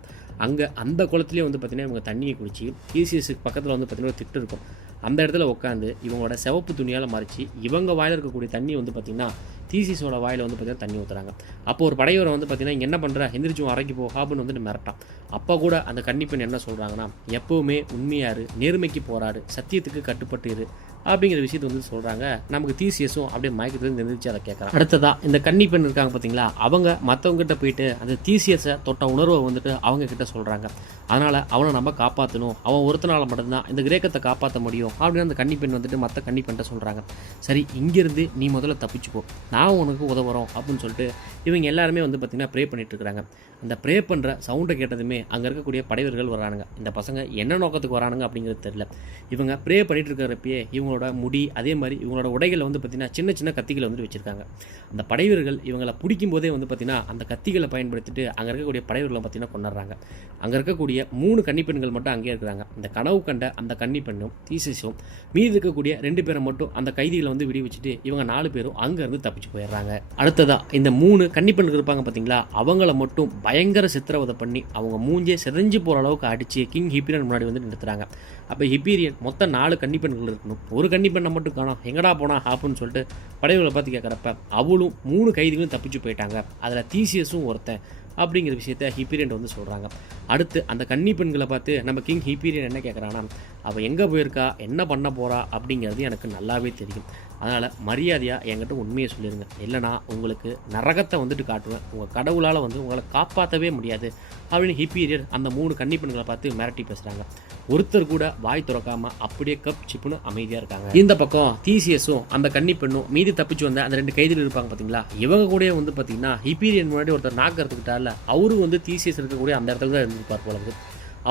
அங்கே அந்த குளத்துலேயே வந்து பார்த்திங்கன்னா இவங்க தண்ணியை குடிச்சு தீசியஸுக்கு பக்கத்தில் வந்து பார்த்திங்கன்னா ஒரு திட்டு இருக்கும். அந்த இடத்துல உட்காந்து இவங்களோட சிவப்பு துணியால் மறைச்சி இவங்க வாயில் இருக்கக்கூடிய தண்ணி வந்து பார்த்திங்கன்னா தீசியஸோட வாயில் வந்து பார்த்திங்கன்னா தண்ணி ஊற்றுறாங்க. அப்போ ஒரு படையவரை வந்து பார்த்திங்கன்னா இங்கே என்ன பண்ணுற, எந்திரிச்சும் அரைக்கி போ அப்படின்னு வந்துட்டு மிரட்டான். அப்போ கூட அந்த கன்னி பெண் என்ன சொல்கிறாங்கன்னா, எப்போவுமே உண்மையாரு, நேர்மைக்கு போராடு, சத்தியத்துக்கு கட்டுப்பட்டு இரு, அப்படிங்கிற விஷயத்தை வந்து சொல்கிறாங்க. நமக்கு தீசியஸும் அப்படியே மயக்கத்துலேருந்து எழுந்திரிச்சு அதை கேட்குறான். அடுத்ததாக இந்த கன்னி பெண் இருக்காங்க பார்த்தீங்களா, அவங்க மற்றவங்ககிட்ட போயிட்டு அந்த தீசியஸை தொட்ட உணர்வை வந்துட்டு அவங்க கிட்ட சொல்கிறாங்க. அதனால் அவனை நம்ம காப்பாற்றணும், அவன் ஒருத்தனால மட்டும்தான் இந்த கிரேக்கத்தை காப்பாற்ற முடியும் அப்படின்னு அந்த கன்னி பெண் வந்துட்டு மற்ற கன்னி பெண்கிட்ட சொல்கிறாங்க. சரி, இங்கேருந்து நீ முதல்ல தப்பிச்சுக்கோ, நான் உனக்கு உதவுறோம் அப்படின்னு சொல்லிட்டு இவங்க எல்லாருமே வந்து பார்த்திங்கன்னா ப்ரே பண்ணிட்டு இருக்கிறாங்க. அந்த ப்ரே பண்ணுற சவுண்டை கேட்டதுமே அங்கே இருக்கக்கூடிய படைவர்கள் வரானுங்க. இந்த பசங்க என்ன நோக்கத்துக்கு வரானுங்க அப்படிங்கிறது தெரியல. இவங்க ப்ரே பண்ணிட்டு இருக்கிறப்பயே இவங்களோட முடி அதே மாதிரி இவங்களோட உடைகளை வந்து பார்த்திங்கன்னா சின்ன சின்ன கத்திகளை வந்துட்டு வச்சுருக்காங்க. அந்த படைவர்கள் இவங்களை பிடிக்கும் போதே வந்து பார்த்திங்கன்னா அந்த கத்திகளை பயன்படுத்திட்டு அங்கே இருக்கக்கூடிய படைவர்களை பார்த்திங்கன்னா கொண்டாடுறாங்க. அங்கே இருக்கக்கூடிய 3 கன்னிப்பெண்கள் மட்டும் அங்கேயே இருக்கிறாங்க. இந்த கனவு கண்ட அந்த கன்னிப்பெண்ணும் தீசிஸும் மீதி இருக்கக்கூடிய 2 பேரை மட்டும் அந்த கைதிகளை வந்து விடுவிச்சுட்டு இவங்க 4 பேரும் அங்கேருந்து தப்பிச்சு போயிடுறாங்க. அடுத்ததாக இந்த 3 கன்னிப்பெண்கள் இருப்பாங்க பார்த்தீங்களா, அவங்கள மட்டும் பயங்கர சித்திரவதை பண்ணி அவங்க மூஞ்சே செதஞ்சு போகிற அளவுக்கு அடித்து கிங் ஹிப்பீரியன் முன்னாடி வந்து நிறுத்துறாங்க. அப்போ ஹிப்பீரியன் மொத்தம் 4 கன்னிப்பெண்கள் இருக்கணும், ஒரு கன்னிப்பெண்ணை மட்டும் காணோம், எங்கடா போனா அப்படின்னு சொல்லிட்டு படைகளை பார்த்து கேட்குறப்ப அவளும் 3 கைதிகளும் தப்பிச்சு போயிட்டாங்க, அதில் தீசியஸும் ஒருத்தன் அப்படிங்கிற விஷயத்த ஹிப்பீரியன் வந்து சொல்கிறாங்க. அடுத்து அந்த கன்னி பெண்களை பார்த்து நம்ம கிங் ஹிப்பீரியன் என்ன கேட்குறான்னா, அவள் எங்கே போயிருக்கா, என்ன பண்ண போகிறா அப்படிங்கிறது எனக்கு நல்லாவே தெரியும், அதனால் மரியாதையாக என்கிட்ட உண்மையை சொல்லிடுங்க, இல்லைனா உங்களுக்கு நரகத்தை வந்துட்டு காட்டுவேன், உங்கள் கடவுளால் வந்து உங்களை காப்பாற்றவே முடியாது அப்படின்னு ஹிப்பீரியர் அந்த 3 கன்னி பெண்களை பார்த்து மிரட்டி பேசுகிறாங்க. ஒருத்தர் கூட வாய் திறக்காமல் அப்படியே கப் சிப்புன்னு அமைதியாக இருக்காங்க. இந்த பக்கம் தீசியஸும் அந்த கன்னி பெண்ணும் மீதி தப்பிச்சு வந்த அந்த 2 கைதிகள் இருப்பாங்க பார்த்தீங்களா, இவங்க கூட வந்து பார்த்தீங்கன்னா ஹிப்பீரியன் முன்னாடி ஒருத்தர் நாக்கு எடுத்துக்கிட்டால அவரும் வந்து தீசியஸ் இருக்கக்கூடிய அந்த இடத்துல தான் இருந்திருப்பார் போல இருக்குது.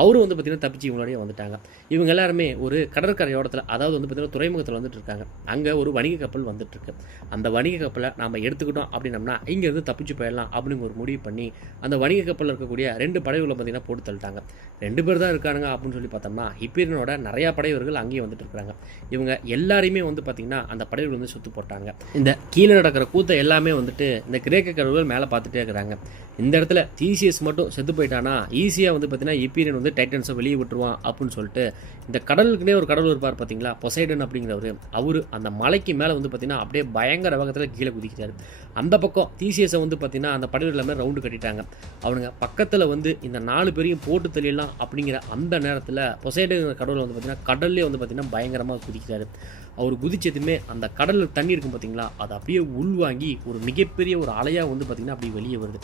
அவரும் வந்து பார்த்திங்கன்னா தப்பிச்சு இவங்களோடய வந்துட்டாங்க. இவங்க எல்லாருமே ஒரு கடற்கரையோரத்தில், அதாவது வந்து பார்த்திங்கன்னா துறைமுகத்தில் வந்துட்டு இருக்காங்க. அங்கே ஒரு வணிக கப்பல் வந்துட்டுருக்கு. அந்த வணிக கப்பலை நம்ம எடுத்துக்கிட்டோம் அப்படின்னம்னா இங்கேருந்து தப்பிச்சு போயிடலாம் அப்படிங்கிற ஒரு முடிவு பண்ணி அந்த வணிக கப்பலில் இருக்கக்கூடிய 2 படைகளை பார்த்திங்கன்னா போட்டு தள்ளிட்டாங்க. 2 பேர் தான் இருக்கானுங்க அப்படின்னு சொல்லி பார்த்தோம்னா ஹிப்பீரியனோட நிறையா படைவர்கள் அங்கேயே வந்துட்டு இருக்கிறாங்க. இவங்க எல்லாரையுமே வந்து பார்த்திங்கன்னா அந்த படைகள் வந்து சுற்று போட்டாங்க. இந்த கீழே நடக்கிற கூத்தை எல்லாமே வந்துட்டு இந்த கிரேக்க கடவுள்கள் மேலே பார்த்துட்டே இருக்கிறாங்க. இந்த இடத்துல தீசியஸ் மட்டும் செத்து போயிட்டானா ஈஸியாக வந்து பார்த்தீங்கன்னா ஹிப்பீரியன் வந்து டைட்டன்ஸை வெளியே விட்டுருவான் அப்படின்னு சொல்லிட்டு இந்த கடலுக்குனே ஒரு கடவுள் இருப்பார் பார்த்தீங்களா, பொசைடன் அப்படிங்கிறவர், அவர் அந்த மலைக்கு மேலே வந்து பார்த்தீங்கன்னா அப்படியே பயங்கர வேகத்தில் கீழே குதிக்கிறாரு. அந்த பக்கம் தீசியஸை வந்து பார்த்தீங்கன்னா அந்த படைகள் எல்லாமே ரவுண்டு கட்டிட்டாங்க. அவனுங்க பக்கத்தில் வந்து இந்த 4 பேரையும் போட்டு தள்ளிடலாம் அப்படிங்கிற அந்த நேரத்தில் பொசைடன் கடவுள் வந்து பார்த்தீங்கன்னா கடல்லே வந்து பார்த்தீங்கன்னா பயங்கரமாக குதிக்கிறாரு. அவர் குதிச்சதுமே அந்த கடலில் தண்ணி இருக்கும் பார்த்தீங்களா, அதை அப்படியே உள்வாங்கி ஒரு மிகப்பெரிய ஒரு அலையாக வந்து பார்த்திங்கன்னா அப்படியே வெளியே வருது.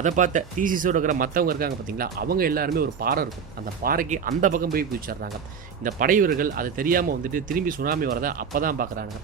அதை பார்த்த தீசிஸோட இருக்கிற மற்றவங்க இருக்காங்க பார்த்தீங்களா, அவங்க எல்லாருமே ஒரு பாறை இருக்கும், அந்த பாறைக்கு அந்த பக்கம் போய் குதிச்சிடுறாங்க. இந்த படைவர்கள் அது தெரியாமல் வந்துட்டு திரும்பி சுனாமி வரதை அப்போ தான் பார்க்குறாங்க.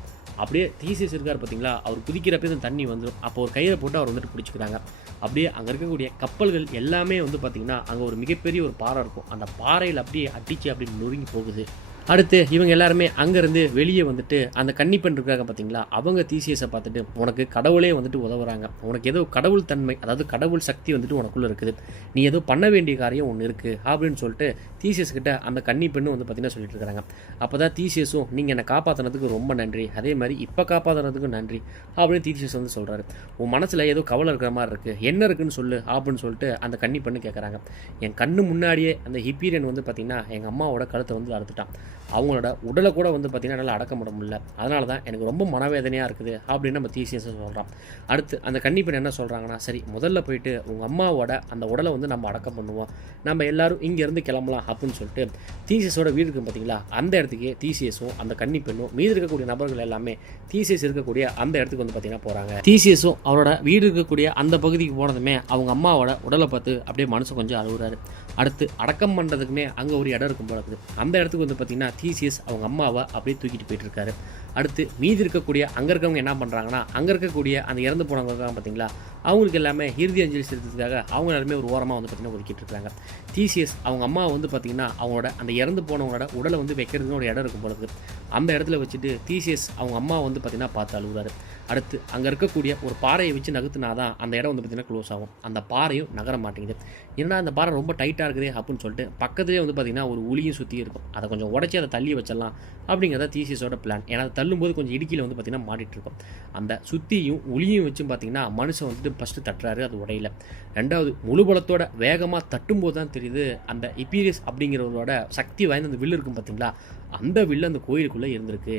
அப்படியே தீசிஸ் இருக்கார் பார்த்தீங்களா, அவர் குதிக்கிறப்ப இந்த தண்ணி வந்துடும். அப்போ ஒரு கையில் போட்டு அவர் வந்துட்டு பிடிச்சிக்கிறாங்க. அப்படியே அங்கே இருக்கக்கூடிய கப்பல்கள் எல்லாமே வந்து பார்த்திங்கன்னா அங்கே ஒரு மிகப்பெரிய ஒரு பாறை இருக்கும், அந்த பாறையில் அப்படியே அடித்து அப்படி நொறுங்கி போகுது. அடுத்து இவங்க எல்லாருமே அங்கேருந்து வெளியே வந்துட்டு அந்த கன்னிப்பெண் இருக்காங்க பார்த்தீங்களா, அவங்க தீசியஸை பார்த்துட்டு உனக்கு கடவுளே வந்துட்டு உதவுறாங்க, உனக்கு ஏதோ கடவுள் தன்மை, அதாவது கடவுள் சக்தி வந்துட்டு உனக்குள்ளே இருக்குது, நீ ஏதோ பண்ண வேண்டிய காரியம் ஒன்று இருக்குது அப்படின்னு சொல்லிட்டு தீசியஸ் கிட்ட அந்த கன்னிப்பெண்ணும் வந்து பார்த்தீங்கன்னா சொல்லிட்டு இருக்கிறாங்க. அப்போ தான் தீசியஸும் நீங்கள் என்னை காப்பாற்றினதுக்கு ரொம்ப நன்றி, அதே மாதிரி இப்போ காப்பாற்றினதுக்கு நன்றி அப்படின்னு தீசியஸ் வந்து சொல்கிறாரு. உன் மனசில் ஏதோ கவலை இருக்கிற மாதிரி இருக்குது, என்ன இருக்குன்னு சொல்லு அப்படின்னு சொல்லிட்டு அந்த கன்னிப்பெண்ணு கேட்குறாங்க. என் கண்ணு முன்னாடியே அந்த ஹிப்பீரியன் வந்து பார்த்திங்கன்னா எங்கள் அம்மாவோட கழுத்தை வந்து அறுத்துட்டான், அவங்களோட உடலை கூட வந்து பார்த்திங்கன்னா நல்லா அடக்க முடியல, அதனால தான் எனக்கு ரொம்ப மனவேதனையாக இருக்குது அப்படின்னு நம்ம தீசியஸை சொல்கிறோம். அடுத்து அந்த கன்னிப்பெண் என்ன சொல்கிறாங்கன்னா, சரி முதல்ல போயிட்டு உங்கள் அம்மாவோட அந்த உடலை வந்து நம்ம அடக்கம் பண்ணுவோம், நம்ம எல்லோரும் இங்கேருந்து கிளம்பலாம் அப்படின்னு சொல்லிட்டு தீசியஸோட வீடு இருக்கும் பார்த்தீங்களா, அந்த இடத்துக்கே தீசியஸும் அந்த கன்னிப்பெண்ணும் மீதி இருக்கக்கூடிய நபர்கள் எல்லாமே தீசியஸ் இருக்கக்கூடிய அந்த இடத்துக்கு வந்து பார்த்திங்கன்னா போகிறாங்க. தீசியஸும் அவரோட வீடு இருக்கக்கூடிய அந்த பகுதிக்கு போனதுமே அவங்க அம்மாவோட உடலை பார்த்து அப்படியே மனசு கொஞ்சம் அழுகுறாரு. அடுத்து அடக்கம் பண்ணுறதுக்குமே அங்கே ஒரு இடம் இருக்கும் போல இருக்குது, அந்த இடத்துக்கு வந்து பார்த்திங்கன்னா தீசியஸ் அவங்க அம்மாவை அப்படியே தூக்கிட்டு போயிட்டு இருக்காரு. அடுத்து மீதி இருக்கக்கூடிய அங்கே இருக்கவங்க என்ன பண்ணுறாங்கன்னா, அங்கே இருக்கக்கூடிய அந்த இறந்து போனவங்க இருக்காங்க பார்த்தீங்களா, அவங்களுக்கு எல்லாமே இறுதி அஞ்சலி செலுத்துறதுக்காக அவங்க எல்லாருமே ஒரு ஓரமாக வந்து பார்த்திங்கன்னா ஒதுக்கிட்டு இருக்காங்க. தீசியஸ் அவங்க அம்மா வந்து பார்த்திங்கன்னா அவங்களோட அந்த இறந்து போனவங்களோட உடலை வந்து வைக்கிறதுன்னு ஒரு இடம் இருக்கும் போல இருக்குது, அந்த இடத்துல வச்சுட்டு தீசியஸ் அவங்க அம்மா வந்து பார்த்திங்கன்னா பார்த்து அழுகுறாரு. அடுத்து அங்கே இருக்கக்கூடிய ஒரு பாறையை வச்சு நகர்த்தினா தான் அந்த இடம் வந்து பார்த்திங்கன்னா க்ளோஸ் ஆகும், அந்த பாறையும் நகர மாட்டேங்குது. ஏன்னா அந்த பாறை ரொம்ப டைட்டாக இருக்குது அப்படின்னு சொல்லிட்டு பக்கத்துலேயே வந்து பார்த்திங்கன்னா ஒரு உளியும் சுற்றி இருக்கும், அதை கொஞ்சம் உடச்சி அதை தள்ளி வச்சிடலாம் அப்படிங்கிறத தீசியஸோட பிளான். ஏன்னா அதை தள்ளும்போது கொஞ்சம் இடுக்கியில் வந்து பார்த்திங்கன்னா மாட்டிகிட்டு இருக்கும், அந்த சுற்றியும் உளியும் வச்சும் பார்த்திங்கன்னா மனுஷன் வந்துட்டு ஃபஸ்ட்டு தட்டுறாரு, அது உடையில. ரெண்டாவது முழு பலத்தோட வேகமாக தட்டும்போது தான் தெரியுது அந்த ஹிப்பீரியஸ் அப்படிங்கிறவரோட சக்தி வாய்ந்த அந்த வில்லு இருக்கும் பார்த்தீங்களா, அந்த வில்லு அந்த கோயிலுக்குள்ளே இருந்திருக்கு.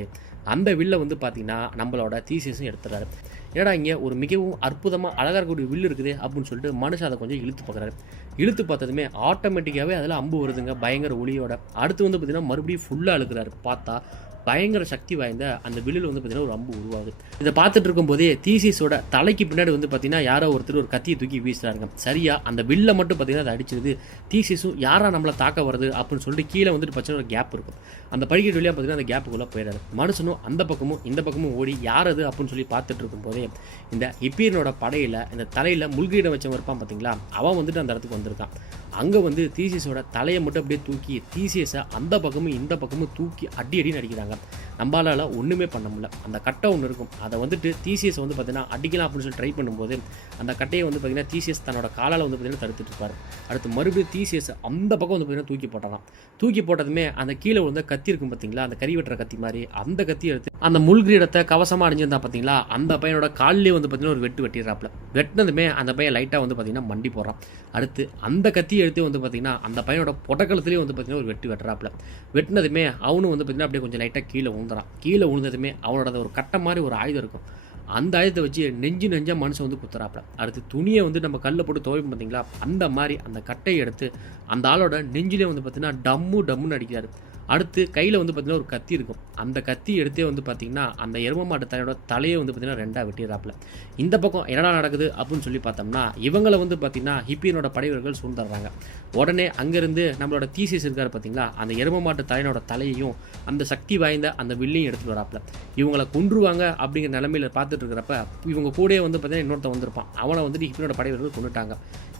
அந்த வில்லை வந்து பார்த்திங்கன்னா நம்மளோட தீசியஸும் எடுத்துறாரு. ஏன்னா இங்கே ஒரு மிகவும் அற்புதமாக அழகாக இருக்கக்கூடிய வில்லு இருக்குது அப்படின்னு சொல்லிட்டு மனுஷன் அதை கொஞ்சம் இழுத்து பார்க்குறாரு. இழுத்து பார்த்ததுமே ஆட்டோமேட்டிக்காகவே அதில் அம்பு வருதுங்க பயங்கர ஒளியோட. அடுத்து வந்து பார்த்திங்கன்னா மறுபடியும் ஃபுல்லாக அழுக்கிறாரு, பார்த்தா பயங்கர சக்தி வாய்ந்த அந்த வில்லில் வந்து பார்த்தீங்கன்னா ஒரு அம்பு உருவாகுது. இதை பார்த்துட்டு இருக்கும்போதே தீசிஸோட தலைக்கு பின்னாடி வந்து பார்த்தீங்கன்னா யாரோ ஒருத்தர் ஒரு கத்தியை தூக்கி வீசுறாங்க. சரியா அந்த வில்லை மட்டும் பார்த்தீங்கன்னா அதை அடிச்சிருது. தீசிஸும் யாரா நம்மளை தாக்க வருது அப்படின்னு சொல்லிட்டு கீழே வந்துட்டு பார்த்தீங்கன்னா ஒரு கேப் இருக்கும். அந்த படிக்கட்டு வழியாக பார்த்தீங்கன்னா அந்த கேப்புக்குள்ளே போயிடாரு. மனுஷனும் அந்த பக்கமும் இந்த பக்கமும் ஓடி யார் அது அப்படின்னு சொல்லி பார்த்துட்டு இருக்கும் போதே இந்த ஹிப்பீரனோட படையில் இந்த தலையில் முள்கிரீடம் வச்சவன் இருப்பான் பார்த்தீங்களா, அவன் வந்துட்டு அந்த இடத்துக்கு வந்திருக்கான். அங்கே வந்து தீசிஸோட தலையை மட்டும் அப்படியே தூக்கி தீசிஸை அந்த பக்கமும் இந்த பக்கமும் தூக்கி அடின்னு அடிக்கிறாங்க. நம்மளால ஒன்றுமே பண்ண முடியல. அந்த கட்டை ஒன்று இருக்கும், அதை வந்துட்டு தீசியஸை வந்து பார்த்தீங்கன்னா அடிக்கலாம் அப்படின்னு சொல்லி ட்ரை பண்ணும்போது அந்த கட்டையை வந்து பார்த்தீங்கன்னா தீசியஸ் தன்னோட காலால் வந்து பார்த்தீங்கன்னா தடுத்துட்டு இருப்பார். அடுத்து மறுபடியும் தீசியஸ் அந்த பக்கம் வந்து பார்த்தீங்கன்னா தூக்கி போட்டாலாம். தூக்கி போட்டதுமே அந்த கீழே விழுந்த கத்தி இருக்கும் பார்த்தீங்களா, அந்த கறி வெட்டுற கத்தி மாதிரி அந்த கத்தி எடுத்து அந்த முள்கிரீடத்தை கவசமாக அணிஞ்சிருந்தா பார்த்தீங்களா, அந்த பையனோட காலிலே வந்து பார்த்தீங்கன்னா ஒரு வெட்டிடுறாப்புல. வெட்டினதுமே அந்த பையன் லைட்டாக வந்து பார்த்தீங்கன்னா மண்டி போடுறான். அடுத்து அந்த கத்தியை எடுத்து வந்து பார்த்தீங்கன்னா அந்த பையனோட பொட்டக்கலத்துலேயே வந்து பார்த்தீங்கன்னா ஒரு வெட்டுறாப்புல. வெட்டினதுமே அவனும் வந்து பார்த்தீங்கன்னா அப்படியே கொஞ்சம் லைட்டாக கீழே விழுந்துறான். கீழே விழுந்ததுமே அவனோட ஒரு கட்டை மாதிரி ஒரு ஆயுதம் இருக்கும், அந்த ஆயுதத்தை வச்சு நெஞ்சா மனுஷன் வந்து குத்துறாப்புல. அடுத்து துணியை வந்து நம்ம கல்லில் போட்டு துவைப்போம் பார்த்தீங்களா, அந்த மாதிரி அந்த கட்டையை எடுத்து அந்த ஆளோட நெஞ்சிலே வந்து பார்த்தீங்கன்னா டம்முன்னு அடிக்கிறாரு. அடுத்து கையில் வந்து பார்த்தீங்கன்னா ஒரு கத்தி இருக்கும், அந்த கத்தி எடுத்தே வந்து பார்த்தீங்கன்னா அந்த எரும மாட்டு தலையோட தலையை வந்து பார்த்தீங்கன்னா ரெண்டாக வெட்டிடுறாப்புல. இந்த பக்கம் என்னடா நடக்குது அப்படின்னு சொல்லி பார்த்தோம்னா இவங்களை வந்து பார்த்தீங்கன்னா ஹிப்பியனோட படைவர்கள் சூழ்ந்துடுறாங்க. உடனே அங்கேருந்து நம்மளோட தீசிஸ் இருக்கார் பார்த்தீங்களா, அந்த எரும மாட்டு தலையனோட தலையையும் அந்த சக்தி வாய்ந்த அந்த வில்லையும் எடுத்துகிட்டு வராப்புல. இவங்களை கொன்றுவாங்க அப்படிங்கிற நிலைமையில பார்த்துட்டு இருக்கிறப்ப இவங்க கூட வந்து பார்த்தீங்கன்னா இன்னொருத்த வந்திருப்பான். அவனை வந்துட்டு ஹிப்பியனோட படைவர்கள் கொண்டுட்டாங்க.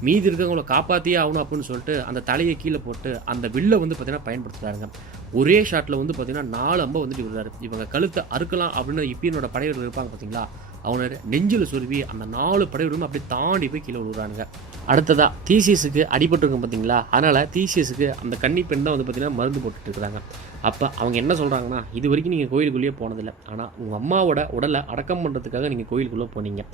மீதி இருக்கவங்களை காப்பாற்றியே ஆகணும் அப்படின்னு சொல்லிட்டு அந்த தலையை கீழே போட்டு அந்த வில்லை வந்து பார்த்தீங்கன்னா பயன்படுத்துகிறாங்க. ஒரே ஷாட்டில் வந்து பார்த்தீங்கன்னா 4 அம்பை வந்துட்டு விடுறாரு. இவங்க கழுத்தை அறுக்கலாம் அப்படின்னு ஹிப்பியனோட படைவர்கள் இருப்பாங்க பார்த்தீங்களா, அவனோட நெஞ்சில் சொருவி அந்த 4 படைவர்களும் அப்படியே தாண்டி போய் கீழே விழுறானுங்க. அடுத்ததா தீசியஸுக்கு அடிபட்டுருக்கும் பார்த்தீங்களா, அதனால் தீசியஸுக்கு அந்த கன்னி பெண் தான் வந்து பார்த்தீங்கன்னா மருந்து போட்டுட்டு இருக்கிறாங்க. அப்போ அவங்க என்ன சொல்கிறாங்கன்னா, இது வரைக்கும் நீங்கள் கோயிலுக்குள்ளேயே போனதில்லை, ஆனால் உங்கள் அம்மாவோட உடலை அடக்கம் பண்ணுறதுக்காக நீங்கள் கோயிலுக்குள்ளே போனீங்க.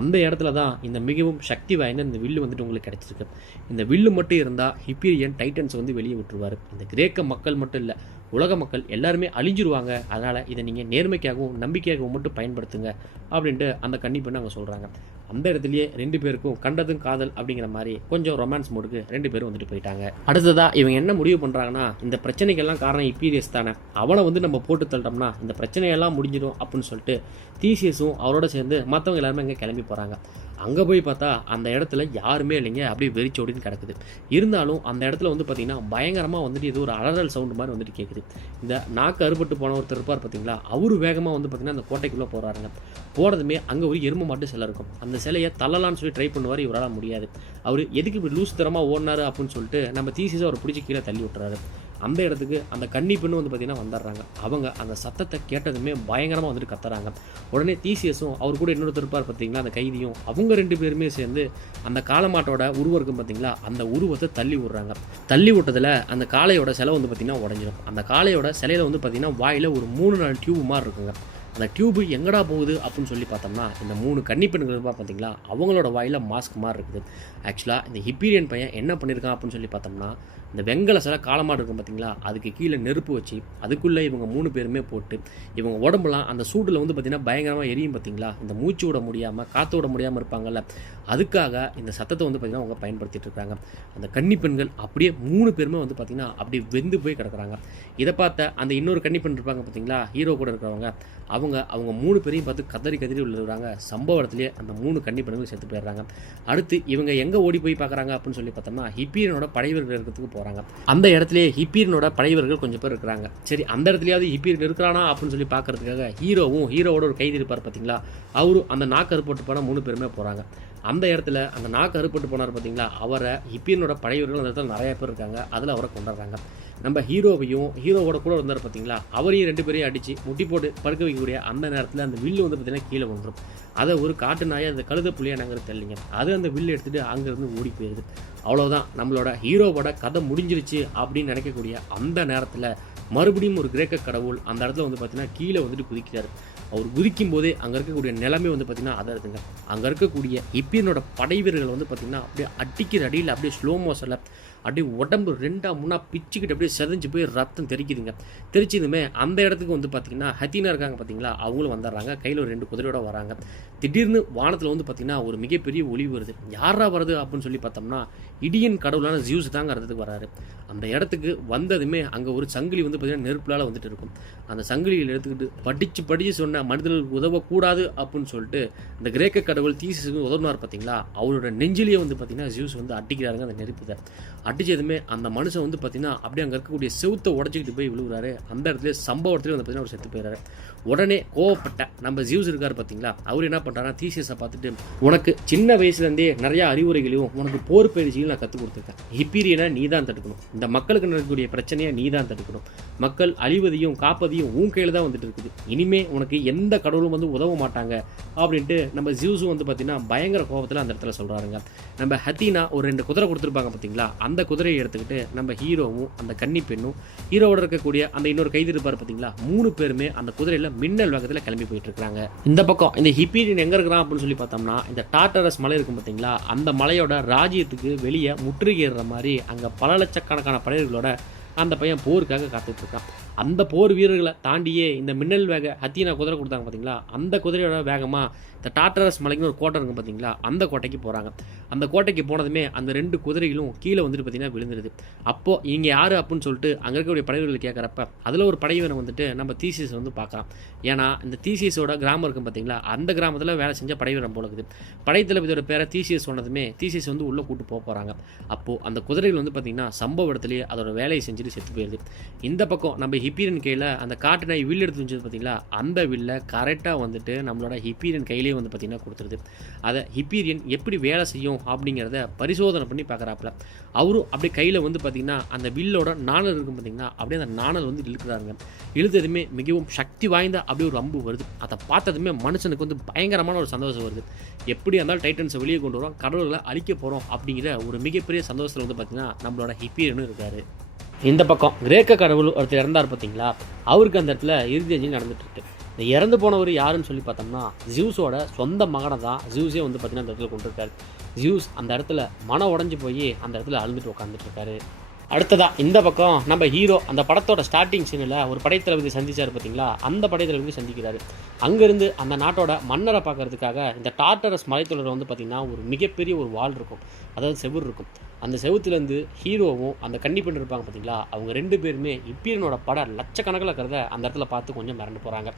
அந்த இடத்துல தான் இந்த மிகவும் சக்தி வாய்ந்த இந்த வில்லு வந்துட்டு உங்களுக்கு கிடச்சிருக்கு. இந்த வில்லு மட்டும் இருந்தால் ஹிப்பீரியன் டைட்டன்ஸ் வந்து வெளியே விட்டுருவார். இந்த கிரேக்க மக்கள் மட்டும் இல்லை, உலக மக்கள் எல்லாருமே அழிஞ்சிருவாங்க. அதனால் இதை நீங்கள் நேர்மைக்காகவும் நம்பிக்கையாகவும் மட்டும் பயன்படுத்துங்க அப்படின்ட்டு அந்த கன்னி பெண்ணு அவங்க சொல்கிறாங்க. அந்த இடத்துலையே 2 பேருக்கும் கண்டதும் காதல் அப்படிங்கிற மாதிரி கொஞ்சம் ரொமான்ஸ் மோடுக்கு 2 பேரும் வந்துட்டு போயிட்டாங்க. அடுத்ததாக இவங்க என்ன முடிவு பண்ணுறாங்கன்னா, இந்த பிரச்சனைக்கெல்லாம் காரணம் ஹிப்பீரியஸ் தானே, அவனை வந்து நம்ம போட்டு தள்ளிட்டோம்னா இந்த பிரச்சனையெல்லாம் முடிஞ்சிடும் அப்படின்னு சொல்லிட்டு தீசியஸும் அவரோட சேர்ந்து மற்றவங்க எல்லாருமே இங்கே கிளம்பி போகிறாங்க. அங்கே போய் பார்த்தா அந்த இடத்துல யாருமே இல்லைங்க, அப்படியே வெறிச்சோடின்னு கிடக்குது. இருந்தாலும் அந்த இடத்துல வந்து பார்த்திங்கன்னா பயங்கரமாக வந்துட்டு ஏதோ ஒரு அலறல் சவுண்டு மாதிரி வந்துட்டு கேட்குது. இந்த நாக்கு அறுபட்டு போன ஒருத்தர் இருப்பார் பார்த்தீங்களா, அவரு வேகமாக வந்து பார்த்திங்கன்னா அந்த கோட்டைக்குள்ளே போகிறாருங்க. போனதுமே அங்கே ஒரு எருமை மாட்டு சிலை இருக்கும். அந்த சிலையை தள்ளலான்னு சொல்லி ட்ரை பண்ணுவார், இவரால் முடியாது. அவர் எதுக்கு இப்படி லூஸ் தரமாக ஓடினாரு அப்படின்னு சொல்லிட்டு நம்ம தீசிஸை அவர் பிடிச்சி கீழே தள்ளி விட்டுறாரு. அந்த இடத்துக்கு அந்த கன்னி பெண்ணு வந்து பார்த்திங்கன்னா வந்துடுறாங்க. அவங்க அந்த சத்தத்தை கேட்டதுமே பயங்கரமாக வந்துட்டு கத்துறாங்க. உடனே தீசியஸும் அவர் கூட இன்னொருத்தர் இருப்பார் பார்த்தீங்களா, அந்த கைதியும், அவங்க 2 பேருமே சேர்ந்து அந்த காளமாட்டோட உருவம் இருக்கும் பார்த்தீங்களா, அந்த உருவத்தை தள்ளி விடுறாங்க. தள்ளி விட்டதில் அந்த காளையோட சிலை வந்து பார்த்திங்கன்னா உடஞ்சிடும். அந்த காளையோட சிலையில் வந்து பார்த்திங்கன்னா வாயில் ஒரு 3-4 டியூப் மாதிரி இருக்குங்க. அந்த டியூபு எங்கடா போகுது அப்படின்னு சொல்லி பார்த்தோம்னா இந்த 3 கன்னி பெண்கள் இருப்பா பார்த்தீங்களா, அவங்களோட வாயில் மாஸ்க் மாதிரி இருக்குது. ஆக்சுவலாக இந்த ஹிப்பீரியன் பையன் என்ன பண்ணியிருக்கான் அப்படின்னு சொல்லி பார்த்தோம்னா, இந்த வெங்கல சிலை காலமாடு இருக்கும் பார்த்தீங்களா, அதுக்கு கீழே நெருப்பு வச்சு அதுக்குள்ளே இவங்க 3 பேருமே போட்டு இவங்க உடம்புலாம் அந்த சூட்டில் வந்து பார்த்திங்கன்னா பயங்கரமாக எரியும் பார்த்தீங்களா, இந்த மூச்சு விட முடியாமல் காற்று விட முடியாமல் இருப்பாங்கல்ல, அதுக்காக இந்த சத்தத்தை வந்து பார்த்திங்கன்னா அவங்க பயன்படுத்திட்டு இருக்காங்க. அந்த கன்னி பெண்கள் அப்படியே 3 பேருமே வந்து பார்த்திங்கன்னா அப்படியே வெந்து போய் கிடக்குறாங்க. இதை பார்த்த அந்த இன்னொரு கன்னி பெண் இருப்பாங்க பார்த்தீங்களா, ஹீரோ கூட இருக்கிறவங்க, அவங்க 3 பேரையும் பார்த்து கதறி விழுறாங்க. சம்பவ இடத்துலேயே அந்த 3 கன்னி பெண்கள் செத்து போயிடுறாங்க. அடுத்து இவங்க எங்கே ஓடி போய் பார்க்குறாங்க அப்படின்னு சொல்லி பார்த்தோம்னா ஹிப்பீரியனோட படைவர்கள் இருக்கிறதுக்கு போகிறாங்க. அந்த இடத்துலேயே ஹிப்பீரியனோட படைவர்கள் கொஞ்சம் பேர் இருக்கிறாங்க. சரி, அந்த இடத்துலையாவது ஹிப்பீரியன் இருக்கிறானா அப்படின்னு சொல்லி பார்க்கறதுக்காக ஹீரோவோட ஒரு கைதி இருப்பார் பார்த்தீங்களா, அவரும் அந்த நாக்கு அறுப்பட்டு போனால் 3 பேருமே போகிறாங்க. அந்த இடத்துல அந்த நாக்கு அறுப்பட்டு போனார் பார்த்தீங்களா, அவரை ஹிப்பீரியனோட படைவர்கள் அந்த இடத்துல நிறைய பேர் இருக்காங்க, அதில் அவரை கொண்டாடுறாங்க. நம்ம ஹீரோவோட கூட இருந்தார் பார்த்தீங்களா, அவரையும் 2 பேரையும் அடித்து முட்டி போட்டு படுக்க வைக்கக்கூடிய அந்த நேரத்தில் அந்த வில்லு வந்து பார்த்திங்கன்னா கீழே வந்துடும். அதை ஒரு காட்டு நாயை அந்த கழுத புள்ளியை நாங்கள் தெரியலிங்க, அது அந்த வில்லு எடுத்துகிட்டு அங்கேருந்து ஓடி போயிடுது. அவ்வளோதான், நம்மளோட ஹீரோவோட கதை முடிஞ்சிருச்சு அப்படின்னு நினைக்கக்கூடிய அந்த நேரத்தில் மறுபடியும் ஒரு கிரேக்க கடவுள் அந்த இடத்துல வந்து பார்த்திங்கன்னா கீழே வந்துட்டு குதிக்கிறார். அவர் குதிக்கும் போதே அங்கே இருக்கக்கூடிய நிலைமை வந்து பார்த்திங்கன்னா அதருதுங்க. அங்கே இருக்கக்கூடிய ஹிப்பீரியனோட படை வீரர்கள் வந்து பார்த்திங்கன்னா அப்படியே அடிக்கிற அடியில் அப்படியே ஸ்லோ மோஷனில் அப்படியே உடம்பு 2 3 பிச்சுக்கிட்டு அப்படியே செதஞ்சு போய் ரத்தம் தெரிக்குதுங்க. தெரிச்சதுமே அந்த இடத்துக்கு வந்து பார்த்தீங்கன்னா ஹத்தீனா இருக்காங்க பார்த்தீங்களா, அவங்களும் வந்துடுறாங்க. கையில் ஒரு 2 குதிரையோட வராங்க. திடீர்னு வானத்தில் வந்து பார்த்தீங்கன்னா ஒரு மிகப்பெரிய ஒளி வருது. யாரா வருது அப்படின்னு சொல்லி பார்த்தோம்னா இடியன் கடவுளான ஜியூஸ் தாங்க இடத்துக்கு வராரு. அந்த இடத்துக்கு வந்ததுமே அங்கே ஒரு சங்கிலி வந்து பார்த்தீங்கன்னா நெருப்புலால் வந்துட்டு இருக்கும். அந்த சங்கிலியில் எடுத்துக்கிட்டு படித்து சொன்ன மனிதர்களுக்கு உதவக்கூடாது அப்படின்னு சொல்லிட்டு அந்த கிரேக்க கடவுள் தீசிஸுக்கு உதவினார் பார்த்தீங்களா, அவரோட நெஞ்சிலேயே வந்து பார்த்தீங்கன்னா ஜியூஸ் வந்து அடிக்கிறாருங்க அந்த நெருப்புதை. அடித்ததுமே அந்த மனுஷன் வந்து பார்த்தீங்கன்னா அப்படியே அங்கே இருக்கக்கூடிய செவுத்தை உடச்சிக்கிட்டு போய் விழுகுறாரு. அந்த இடத்துல சம்பவத்திலே வந்து பார்த்தீங்கன்னா அவர் செத்து போயிடுறாரு. உடனே கோவப்பட்ட நம்ம ஜியூஸ் இருக்கார் பார்த்தீங்களா, அவர் என்ன பண்ணுறாருன்னா தீசியஸை பார்த்துட்டு, உனக்கு சின்ன வயசுலேருந்தே நிறையா அறிவுரைகளையும் உனக்கு போர் பயிற்சியும் நான் கற்றுக் கொடுத்துருக்கேன். ஹிப்பீரியனை நீ தான் தடுக்கணும். இந்த மக்களுக்கு நடக்கக்கூடிய பிரச்சனையை நீ தான் தடுக்கணும். மக்கள் அழிவதையும் காப்பதையும் உன் கையில் தான் வந்துட்டு இருக்குது. இனிமே உனக்கு எந்த கடவுளும் வந்து உதவ மாட்டாங்க அப்படின்ட்டு நம்ம ஜியூஸும் வந்து பார்த்தீங்கன்னா பயங்கர கோபத்தில் அந்த இடத்துல சொல்கிறாருங்க. நம்ம ஹத்தீனா ஒரு 2 குதிரை கொடுத்துருப்பாங்க பார்த்தீங்களா, அந்த குதிரையை எடுத்துக்கிட்டு நம்ம ஹீரோவும் அந்த கன்னி பெண்ணும் ஹீரோவோட இருக்கக்கூடிய அந்த இன்னொரு கைது இருப்பார் பார்த்தீங்களா, 3 பேருமே அந்த குதிரையில் மின்னல் வேகத்தில் கிளம்பி போயிட்டு இருக்காங்க. இந்த பக்கம் இந்த ஹிப்பீரியன் எங்கே இருக்கிறான் அப்படின்னு சொல்லி பார்த்தோம்னா, இந்த டார்டரஸ் மலை இருக்கும் பார்த்தீங்களா, அந்த மலையோட ராஜ்யத்துக்கு வெளியே முற்றுகையிடுற மாதிரி அங்கே பல லட்சக்கணக்கான படைகளோட அந்த பையன் போருக்காக காத்துட்டு இருக்கான். அந்த போர் வீரர்களை தாண்டியே இந்த மின்னல் வேக ஹத்தீனா குதிரை கொடுத்தாங்க பார்த்தீங்களா, அந்த குதிரையோட வேகமாக இந்த டார்டரஸ் மலைக்குன்னு ஒரு கோட்டை இருக்கும் பார்த்தீங்களா, அந்த கோட்டைக்கு போகிறாங்க. அந்த கோட்டைக்கு போனதுமே அந்த 2 குதிரைகளும் கீழே வந்துட்டு பார்த்தீங்கன்னா விழுந்துருது. அப்போது இங்கே யார் அப்படின்னு சொல்லிட்டு அங்கே இருக்கக்கூடிய படைவீரர்கள் கேட்குறப்ப அதில் ஒரு படைவீரன் வந்துட்டு நம்ம தீசியஸ் வந்து பார்க்கலாம். ஏன்னா இந்த தீசியஸோட கிராமம் இருக்கும் பார்த்தீங்களா, அந்த கிராமத்தில் வேலை செஞ்ச படைவீரன் போல இருக்குது. படைத்தளபதியோட பேரை தீசியஸ் சொன்னதுமே தீசியஸ் வந்து உள்ளே கூட்டு போகிறாங்க. அப்போது அந்த குதிரைகள் வந்து பார்த்தீங்கன்னா சம்பவ இடத்துலேயே அதோட வேலையை செஞ்சுட்டு செத்து போயிடுது. இந்த பக்கம் நம்ம ஹிப்பீரியன் கையில் அந்த காட்டு நாய் வில் எடுத்து வச்சது பார்த்தீங்களா, அந்த வில்லை கரெக்டாக வந்துட்டு நம்மளோட ஹிப்பீரியன் கையிலே வந்து பார்த்தீங்கன்னா கொடுத்துருது. அதை ஹிப்பீரியன் எப்படி வேலை செய்யும் அப்படிங்கிறத பரிசோதனை பண்ணி பார்க்குறாப்புல. அவரும் அப்படியே கையில் வந்து பார்த்தீங்கன்னா அந்த வில்லோட நாணல் இருக்கும் பார்த்தீங்கன்னா, அப்படியே அந்த நாணல் வந்து இழுக்கிறாருங்க. இழுத்ததுமே மிகவும் சக்தி வாய்ந்த அப்படியே ஒரு அம்பு வருது. அதை பார்த்ததுமே மனுஷனுக்கு வந்து பயங்கரமான ஒரு சந்தோஷம் வருது. எப்படி இருந்தாலும் டைட்டன்ஸை வெளியே கொண்டு வரோம், கடவுள்களை அழிக்க போகிறோம் அப்படிங்கிற ஒரு மிகப்பெரிய சந்தோஷத்தில் வந்து பார்த்தீங்கன்னா நம்மளோட ஹிப்பீரியனும் இருக்காரு. இந்த பக்கம் கிரேக்க கடவுள் ஒருத்தர் இறந்தார் பார்த்தீங்களா, அவருக்கு அந்த இடத்துல இறுதி அஞ்சலி நடந்துட்டு இருக்கு. இந்த இறந்து போனவர் யாருன்னு சொல்லி பார்த்தோம்னா ஜியூஸோட சொந்த மகனை தான் ஜியூஸே வந்து பார்த்தீங்கன்னா அந்த இடத்துல கொண்டிருக்காரு. ஜியூஸ் அந்த இடத்துல மனம் உடஞ்சி போய் அந்த இடத்துல அழுந்துட்டு உட்காந்துட்டு இருக்காரு. அடுத்ததாக இந்த பக்கம் நம்ம ஹீரோ அந்த படத்தோட ஸ்டார்டிங் சீனில் ஒரு படைத்தளபதி சந்திச்சார் பார்த்தீங்களா, அந்த படைத்தளபதி சந்திக்கிறாரு. அங்கேருந்து அந்த நாட்டோட மன்னரை பார்க்கறதுக்காக இந்த டார்டரஸ் மலைத்தொடரில் வந்து பார்த்திங்கன்னா ஒரு மிகப்பெரிய ஒரு வால் இருக்கும், அதாவது செவுர் இருக்கும். அந்த செவுத்துலேருந்து ஹீரோவும் அந்த கன்னிப்பெண் இருப்பாங்க பார்த்தீங்களா, அவங்க 2 பேருமே ஹிப்பீரியனோட படம் லட்சக்கணக்கில் இருக்கிறத அந்த இடத்துல பார்த்து கொஞ்சம் மிரண்டு போகிறாங்க.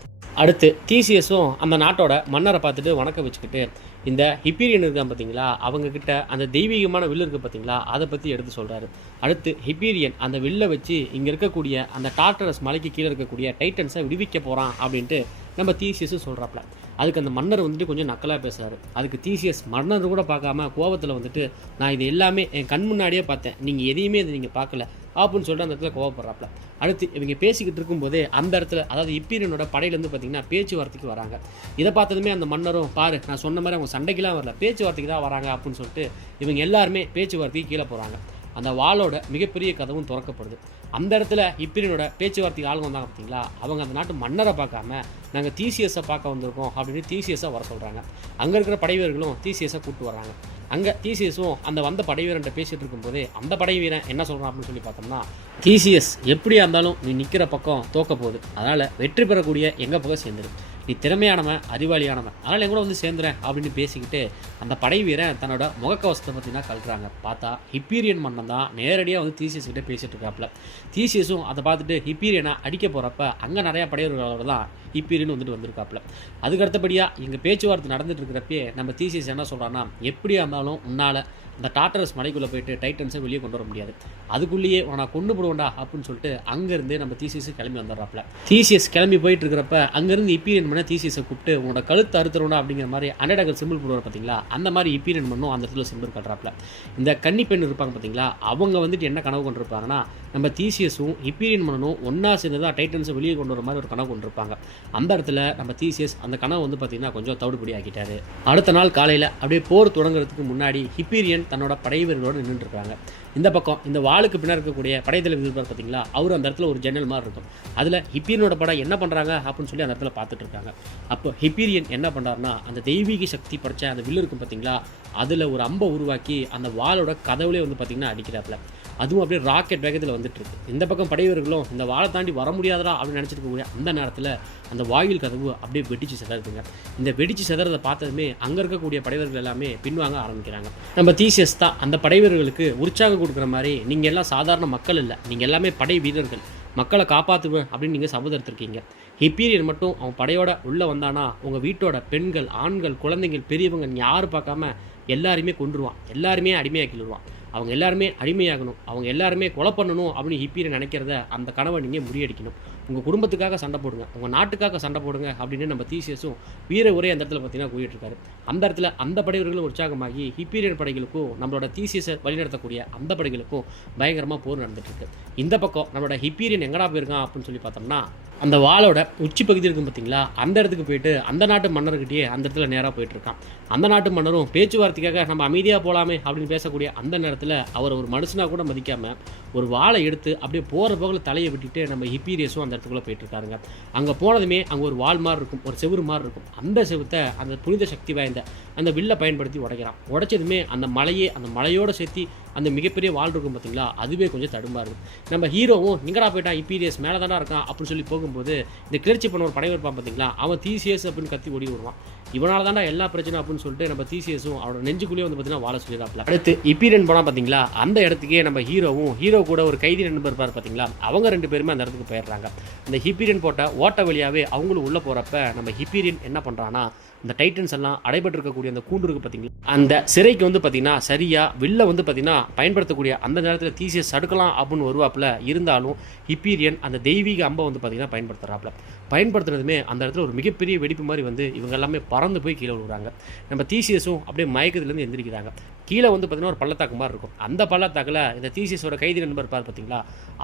அடுத்து தீசியஸும் அந்த நாட்டோட மன்னரை பார்த்துட்டு வணக்கம் வச்சுக்கிட்டு இந்த ஹிப்பீரியன் இருக்கான் பார்த்தீங்களா, அவங்கக்கிட்ட அந்த தெய்வீகமான வில்லு இருக்குது பார்த்தீங்களா, அதை பற்றி எடுத்து சொல்கிறாரு. அடுத்து ஹிப்பீரியன் அந்த வில்லை வச்சு இங்கே இருக்கக்கூடிய அந்த டார்டரஸ் மலைக்கு கீழே இருக்கக்கூடிய டைட்டன்ஸை விடுவிக்க போகிறான் அப்படின்ட்டு நம்ம தீசியஸும் சொல்கிறாப்புல. அதுக்கு அந்த மன்னர் வந்துட்டு கொஞ்சம் நக்கலாக பேசுகிறாரு. அதுக்கு தீசியஸ் மன்னர் கூட பார்க்காம கோவத்தில் வந்துட்டு, நான் இது எல்லாமே என் கண் முன்னாடியே பார்த்தேன், நீங்கள் எதையுமே இதை நீங்கள் பார்க்கல அப்படின்னு சொல்லிட்டு அந்த இடத்துல கோவப்படுறாப்புல. அடுத்து இவங்க பேசிக்கிட்டு இருக்கும்போதே அந்த இடத்துல அதாவது ஹிப்பீரியனோட படையிலேருந்து பார்த்தீங்கன்னா பேச்சுவார்த்தைக்கு வராங்க. இதை பார்த்ததுமே அந்த மன்னரும், பாரு நான் சொன்ன மாதிரி அவங்க சண்டைக்கெல்லாம் வரல, பேச்சுவார்த்தைக்கு தான் வராங்க அப்படின்னு சொல்லிட்டு இவங்க எல்லாருமே பேச்சுவார்த்தைக்கு கீழே போகிறாங்க. அந்த வாளோட மிகப்பெரிய கதவும் திறக்கப்படுது. அந்த இடத்துல ஹிப்பீரியனோட பேச்சுவார்த்தைக்கு ஆளுங்க வந்தாங்க பார்த்தீங்களா, அவங்க அந்த நாட்டு மன்னரை பார்க்காம நாங்கள் தீசியஸை பார்க்க வந்திருக்கோம் அப்படின்னு தீசியஸை வர சொல்கிறாங்க. அங்கே இருக்கிற படைவீரர்களும் தீசியஸை கூப்பிட்டு வராங்க. அங்கே தீசியஸும் அந்த வந்த படைவீரன்ட்ட பேசிகிட்டு இருக்கும்போதே அந்த படைவீரன் என்ன சொல்கிறான் அப்படின்னு சொல்லி பார்த்தோம்னா, தீசியஸ் எப்படியா இருந்தாலும் நீ நிற்கிற பக்கம் தோக்க போகுது, அதனால் வெற்றி பெறக்கூடிய எங்கள் பக்கம் சேர்ந்துரு, நீ திறமையானவன் அறிவாளியானவன், அதனால் எங்கூட வந்து சேர்ந்துறேன் அப்படின்னு பேசிக்கிட்டு அந்த படை வீரன் தன்னோட முகக்கவசத்தை பார்த்தீங்கன்னா கழட்டுறாங்க. பார்த்தா ஹிப்பீரியன் மன்னன் தான் நேரடியாக வந்து தீசியஸ் கிட்டே பேசிகிட்டு இருக்காப்புல. தீசியஸும் அதை பார்த்துட்டு ஹிப்பீரியனை அடிக்க போகிறப்ப அங்கே நிறையா படையவர்களோட தான் ஹிப்பீரியன் வந்துட்டு வந்திருக்காப்புல. அதுக்கு அடுத்தபடியாக இங்கே பேச்சுவார்த்தை நடந்துட்டு இருக்கிறப்பே நம்ம தீசியஸ் என்ன சொல்கிறான்னா, எப்படியா இருந்தாலும் உன்னால் அந்த டார்டரஸ் மலைக்குள்ளே போயிட்டு டைட்டன்ஸை வெளியே கொண்டு வர முடியாது, அதுக்குள்ளேயே உன்னை கொண்டு போடுவோண்டா அப்படின்னு சொல்லிட்டு அங்கேருந்து நம்ம தீசியஸ் கிளம்பி வந்துடுறாப்புல. தீசியஸ் கிளம்பி போயிட்டு இருக்கிறப்ப அங்கேருந்து ஹிப்பீரியன் பண்ண தீசியஸை கூப்பிட்டு உன்னோட கழுத்து அறுத்துறோண்டா அப்படிங்கிற மாதிரி அண்டடகல் சிம்பிள் போடுவார் பார்த்தீங்களா, அந்த மாதிரி ஹிப்பீரியன் பண்ணும் அந்த இடத்துல சிம்பிள் கட்டுறாப்புல. இந்த கன்னி பெண் இருப்பாங்க பார்த்தீங்களா, அவங்க வந்துட்டு என்ன கனவு கொண்டிருப்பாங்கன்னா, நம்ம தீசியஸும் ஹிப்பீரியன் பண்ணணும் ஒன்றா சேர்ந்து தான் டைட்டன்ஸை வெளியே கொண்டு வர மாதிரி ஒரு கனவு கொண்டிருப்பாங்க. அந்த இடத்துல நம்ம தீசியஸ் அந்த கனவு வந்து பார்த்தீங்கன்னா கொஞ்சம் தவிடுபடி ஆக்கிட்டாரு. அடுத்த நாள் காலையில் அப்படியே போர் தொடங்குறதுக்கு முன்னாடி ஹிப்பீரியன் தன்னோட படைவீரர்களோடு நின்றுட்டு இருக்காங்க. இந்த பக்கம் இந்த வாளுக்கு பின்னாடி இருக்கக்கூடிய படைத்தலைவர் இருப்பார் பார்த்தீங்களா, அவர் அந்த இடத்துல ஒரு ஜன்னல் மாதிரி இருக்கும். அதில் ஹிப்பீரியனோட படம் என்ன பண்ணுறாங்க அப்படின்னு சொல்லி அந்த இடத்துல பார்த்துட்டு இருக்காங்க. அப்போ ஹிப்பீரியன் என்ன பண்ணுறாருன்னா, அந்த தெய்வீக சக்தி படைச்ச அந்த வில்லு இருக்கும் பார்த்தீங்களா, அதில் ஒரு அம்பை உருவாக்கி அந்த வாளோட கதவுலேயே வந்து பார்த்தீங்கன்னா அடிக்கிறாப்புல. அதுவும் அப்படியே ராக்கெட் வேகத்தில் வந்துட்டு இருக்கு. இந்த பக்கம் படை வீரர்களும் இந்த வாழை தாண்டி வர முடியாதா அப்படின்னு நினச்சிருக்கக்கூடிய அந்த நேரத்தில் அந்த வாயில் கதவு அப்படியே வெடிச்சு சிதறுதுங்க. இந்த வெடிச்சு சிதறதை பார்த்ததுமே அங்கே இருக்கக்கூடிய படைவர்கள் எல்லாமே பின்வாங்க ஆரம்பிக்கிறாங்க. நம்ம தீசியஸ் தான் அந்த படைவர்களுக்கு உற்சாகம் கொடுக்குற மாதிரி, நீங்கள் எல்லாம் சாதாரண மக்கள் இல்லை, நீங்கள் எல்லாமே படை வீரர்கள், மக்களை காப்பாற்றுவேன் அப்படின்னு நீங்கள் சபதம் எடுத்திருக்கீங்க. ஹிப்பீரியன் மட்டும் அவன் படையோட உள்ளே வந்தானா உங்கள் வீட்டோட பெண்கள், ஆண்கள், குழந்தைகள், பெரியவங்க யாரும் பார்க்காம எல்லாருமே கொன்றுவான், எல்லாருமே அடிமையாக்கிடுவான். அவங்க எல்லாருமே அடிமையாகணும், அவங்க எல்லாருமே கொலை பண்ணணும் அப்படின்னு ஹிப்பீரியன் நினைக்கிறத அந்த கனவை நீங்கள் முறியடிக்கணும். உங்கள் குடும்பத்துக்காக சண்டை போடுங்க, உங்கள் நாட்டுக்காக சண்டை போடுங்க அப்படின்னு நம்ம தீசியஸும் வீர உரை அந்த இடத்துல பார்த்தீங்கன்னா கூறிட்டு இருக்காரு. அந்த இடத்துல அந்த படைவர்களும் உற்சாகமாகி ஹிப்பீரியன் படைகளுக்கும் நம்மளோட தீசியஸை வழிநடத்தக்கூடிய அந்த படைகளுக்கும் பயங்கரமாக போர் நடந்துட்டு இருக்கு. இந்த பக்கம் நம்மளோட ஹிப்பீரியன் எங்கடா போயிருக்கான் அப்படின்னு சொல்லி பார்த்தோம்னா, அந்த வாளோட உச்சி பகுதி இருக்கும் பார்த்தீங்களா, அந்த இடத்துக்கு போயிட்டு அந்த நாட்டு மன்னர்கிட்டயே அந்த இடத்துல நேராக போயிட்டு இருக்கான். அந்த நாட்டு மன்னரும் பேச்சுவார்த்தைக்காக நம்ம அமைதியாக போகலாமே அப்படின்னு பேசக்கூடிய அந்த நேரத்தில் அவர் ஒரு மனுஷனாக கூட மதிக்காமல் ஒரு வாளை எடுத்து அப்படியே போகிற போகில் தலையை விட்டுட்டு நம்ம ஹிப்பீரியஸும் அந்த இடத்துக்குள்ளே போயிட்டு இருக்காருங்க. அங்கே போனதுமே அங்கே ஒரு வால் மாதிரி இருக்கும், ஒரு செவுறு மாதிரி இருக்கும். அந்த செவுத்தை அந்த புனித சக்தி வாய்ந்த அந்த வில்லை பயன்படுத்தி உடைக்கிறான். உடைச்சதுமே அந்த மலையே, அந்த மலையோடு சேர்த்து அந்த மிகப்பெரிய வால் இருக்கும் பார்த்தீங்களா, அதுவே கொஞ்சம் தடுமாறுது. நம்ம ஹீரோவும் நிங்கடா போயிட்டான், ஹிப்பீரியஸ் மேலே தானே இருக்கான் அப்படின்னு சொல்லி போகும்போது இந்த கிளர்ச்சி பண்ண ஒரு படைவர் இருப்பான் பார்த்தீங்களா, அவன் தீசியஸ் அப்படின்னு கத்தி ஓடி வருவான். இவனால தாண்டா எல்லா பிரச்சனை அப்படின்னு சொல்லிட்டு நம்ம தீசியஸும் அவனோட நெஞ்சுக்குள்ளேயே வந்து பார்த்தீங்கன்னா வாழ சொல்லிடுறாப்ல. அடுத்து ஹிப்பீரியன் போனால் பார்த்தீங்களா, அந்த இடத்துக்கே நம்ம ஹீரோ கூட ஒரு கைதி நண்பர் இருப்பார் பார்த்தீங்களா, அவங்க 2 பேருமே அந்த இடத்துக்கு போயிடுறாங்க. அந்த ஹிப்பீரியன் போட்ட ஓட்ட வழியாகவே அவங்களும் உள்ளே போகிறப்ப நம்ம ஹிப்பீரியன் என்ன பண்ணுறான்னா, இந்த டைட்டன்ஸ் எல்லாம் அடைபட்டு இருக்கக்கூடிய அந்த கூண்டு இருக்குது பார்த்தீங்களா, அந்த சிறைக்கு வந்து பார்த்தீங்கன்னா சரியாக வில்ல வந்து பார்த்தீங்கன்னா பயன்படுத்தக்கூடிய அந்த நேரத்தில் தீசியஸ் சடுக்கலாம் அப்படின்னு வருவாப்பில். இருந்தாலும் ஹிப்பீரியன் அந்த தெய்வீக அம்பை வந்து பார்த்தீங்கன்னா பயன்படுத்துகிறாப்புல. பயன்படுத்துனதுமே அந்த இடத்துல ஒரு மிகப்பெரிய வெடிப்பு மாதிரி வந்து இவங்க எல்லாமே பறந்து போய் கீழே விழுறாங்க. நம்ம தீசியஸும் அப்படியே மயக்கத்துலேருந்து எந்திரிக்கிறாங்க. கீழே வந்து பார்த்தீங்கன்னா ஒரு பள்ளத்தாக்கு மாதிரி இருக்கும். அந்த பள்ளத்தாக்கில் இந்த தீசியஸோட கைதி நண்பர் பார் பார்த்தீங்களா,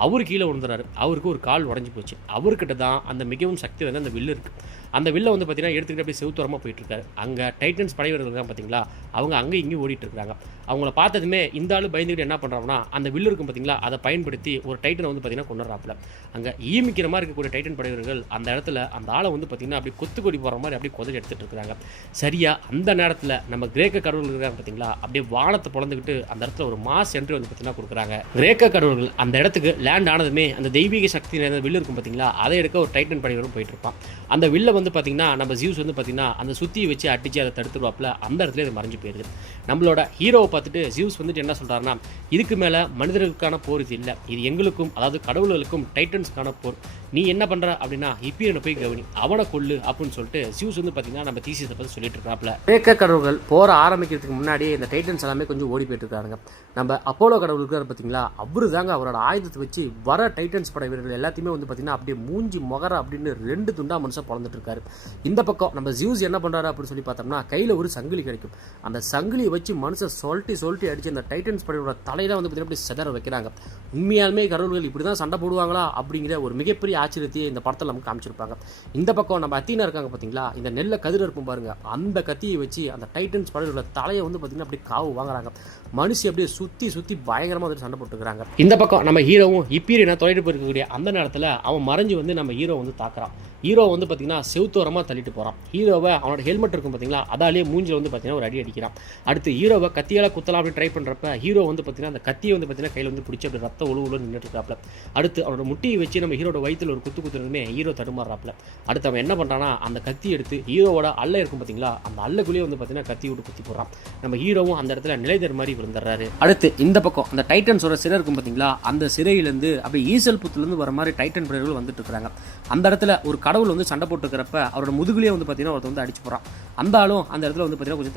அவர் கீழே விழுந்துறாரு. அவருக்கு ஒரு கால் உடஞ்சி போச்சு. அவர்கிட்ட தான் அந்த மிகவும் சக்தி வந்து அந்த வில்லு இருக்குது. அந்த வில்லை வந்து பார்த்தீங்கன்னா எடுத்துக்கிட்டு அப்படியே செவுத்தோரமாக போயிட்டுருக்காரு. அங்கே டைட்டன்ஸ் படைவர்கள் தான் பார்த்தீங்களா, அவங்க அங்கே இங்கேயும் ஓடிட்டு இருக்காங்க. அவங்கள பார்த்ததுமே இந்த ஆள் பயந்துக்கிட்டு என்ன பண்ணுறாங்கன்னா, அந்த வில்லு இருக்கும் பார்த்தீங்களா, அதை பயன்படுத்தி ஒரு டைட்டனை வந்து பார்த்தீங்கன்னா கொண்டுறாப்புல. அங்கே ஈமிக்கிற மாதிரி இருக்கக்கூடிய டைட்டன் படைவர்கள் அந்த இடத்துல அந்த ஆளை வந்து பார்த்தீங்கன்னா அப்படியே கொத்து கொடி போகிற மாதிரி அப்படியே கொதறி எடுத்துகிட்டு இருக்கிறாங்க. சரியாக அந்த நேரத்தில் நம்ம கிரேக்க கடவுள்கள் இருக்காங்க பார்த்தீங்களா, அப்படியே வானத்தை பிளந்துக்கிட்டு அந்த இடத்துல ஒரு மாஸ் என்ட்ரி வந்து பார்த்தீங்கன்னா கொடுக்குறாங்க. கிரேக்க கடவுள்கள் அந்த இடத்துக்கு லேண்ட் ஆனதுமே அந்த தெய்வீக சக்தி வில்லு இருக்கும் பார்த்தீங்களா, அதை எடுக்க ஒரு டைட்டன் படைவரும் போயிட்டு இருப்பான். அந்த வில்லை வந்து பார்த்தீங்கன்னா நம்ம ஜியூஸ் வந்து பார்த்தீங்கன்னா அந்த சுத்தியை வச்சு அடிச்சு அதை தடுத்துருவாப்பில். அந்த இடத்துல இது மறைஞ்சு போயிருது. நம்மளோட ஹீரோவை பார்த்துட்டு ஜியூஸ் வந்துட்டு என்ன சொல்கிறாருன்னா, இதுக்கு மேலே மனிதர்களுக்கான போர் இது இல்லை, இது எங்களுக்கும் அதாவது கடவுள்களுக்கும் டைட்டன்ஸ்க்கான போர். நீ என்ன பண்ணுற அப்படின்னா ஹிப்பீரியனை போய் கவனி, அவனை கொல்லு அப்படின்னு சொல்லிட்டு ஜியூஸ் வந்து பார்த்தீங்கன்னா நம்ம தீசியஸை பற்றி சொல்லிட்டு இருக்காப்புல. கிரேக்க கடவுள்கள் போற ஆரம்பிக்கிறதுக்கு முன்னாடியே இந்த டைட்டன்ஸ் எல்லாமே கொஞ்சம் ஓடி போயிட்டு இருக்காங்க. நம்ம அப்போலோ கடவுள் இருக்காரு பார்த்தீங்களா, அவரு தாங்க அவரோட ஆயுதத்தை வச்சு வர டைட்டன்ஸ் படை வீரர்கள் எல்லாத்தையுமே வந்து பார்த்தீங்கன்னா அப்படியே மூஞ்சி மொகர அப்படின்னு 2 துண்டா மனுஷன் பிறந்துட்டு இருக்காரு. இந்த பக்கம் நம்ம ஜியூஸ் என்ன பண்ணுறாரு அப்படின்னு சொல்லி பார்த்தோம்னா, கையில் ஒரு சங்கிலி கிடைக்கும். அந்த சங்கிலியை வச்சு மனுஷன் சொல்லிட்டு அடிச்சு அந்த டைட்டன்ஸ் படையோட தலையில வந்து பார்த்தீங்கன்னா செதற வைக்கிறாங்க. உண்மையாலுமே கடவுள்கள் இப்படி தான் சண்டை போடுவாங்களா அப்படிங்கிற ஒரு மிகப்பெரிய ஆச்சரியத்தையே இந்த படத்தில் நமக்கு காமிச்சிருப்பாங்க. இந்த பக்கம் நம்ம அத்தீனா இருக்காங்க பார்த்தீங்களா, இந்த நெல்லை கதிர் இருக்கும் பாருங்க, அந்த கத்தியை வச்சு அந்த டைட்டன்ஸ் படையோட தலையை வந்து பார்த்தீங்கன்னா அப்படியே காவு வாங்குறாங்க. மனுஷி அப்படியே சுற்றி பயங்கரமாக வந்து சண்டை போட்டுக்கிறாங்க. இந்த பக்கம் நம்ம ஹீரோவும் ஹிப்பீரியனை தொலைட்டு போயிருக்கக்கூடிய அந்த நேரத்தில் அவன் மறைஞ்சு வந்து நம்ம ஹீரோ வந்து தாக்குறான். ஹீரோ வந்து பார்த்தீங்கன்னா செவுத்தோரமாக தள்ளிட்டு போகிறான். ஹீரோவை அவனோட ஹெல்மெட் இருக்கும் பார்த்தீங்களா, அதாலேயே மூஞ்சில் வந்து பார்த்தீங்கன்னா ஒரு அடி அடிக்கிறான். அடுத்து ஹீரோவை கத்தியால் குத்தலாம் அப்படின்னு ட்ரை பண்ணுறப்ப ஹீரோ வந்து பார்த்தீங்கன்னா அந்த கத்தியை வந்து பார்த்தீங்கன்னா கையில் வந்து பிடிச்சி அப்படி ரத்த உழுவுல நின்றுட்டு இருக்காப்ல. அடுத்து அவனோட முட்டியை வச்சு நம்ம ஹீரோட வயிற்றில் ஒரு குத்துனதுமே ஹீரோ தடுமாறாப்ல. அடுத்து அவன் என்ன பண்ணுறான்னா, அந்த கத்தி எடுத்து ஹீரோவோட அல்ல இருக்கும் பார்த்தீங்களா, அந்த அல்லக்குள்ளேயே வந்து பார்த்தீங்கன்னா கத்தி விட்டு குத்தி போடுறான். நம்ம ஹீரோவும் அந்த இடத்துல நிலைதர் மாதிரி விழுந்துடுறாரு. அடுத்து இந்த பக்கம் அந்த டைட்டன்ஸோட சிறை இருக்கும் பார்த்தீங்களா, அந்த சிறையிலேருந்து அப்படியே ஈசல் புத்துலேருந்து வர மாதிரி டைட்டன் பிளேயர்கள் வந்துட்டு இருக்காங்க. அந்த இடத்துல ஒரு கடவுள் வந்து சண்டை போட்டுருக்கிறப்ப அவரோட முதுகுலேயே வந்து பார்த்தீங்கன்னா ஒருத்தர் வந்து அடிச்சு போகிறான். அந்த ஆளும் அந்த இடத்துல வந்து பார்த்தீங்கன்னா கொஞ்சம்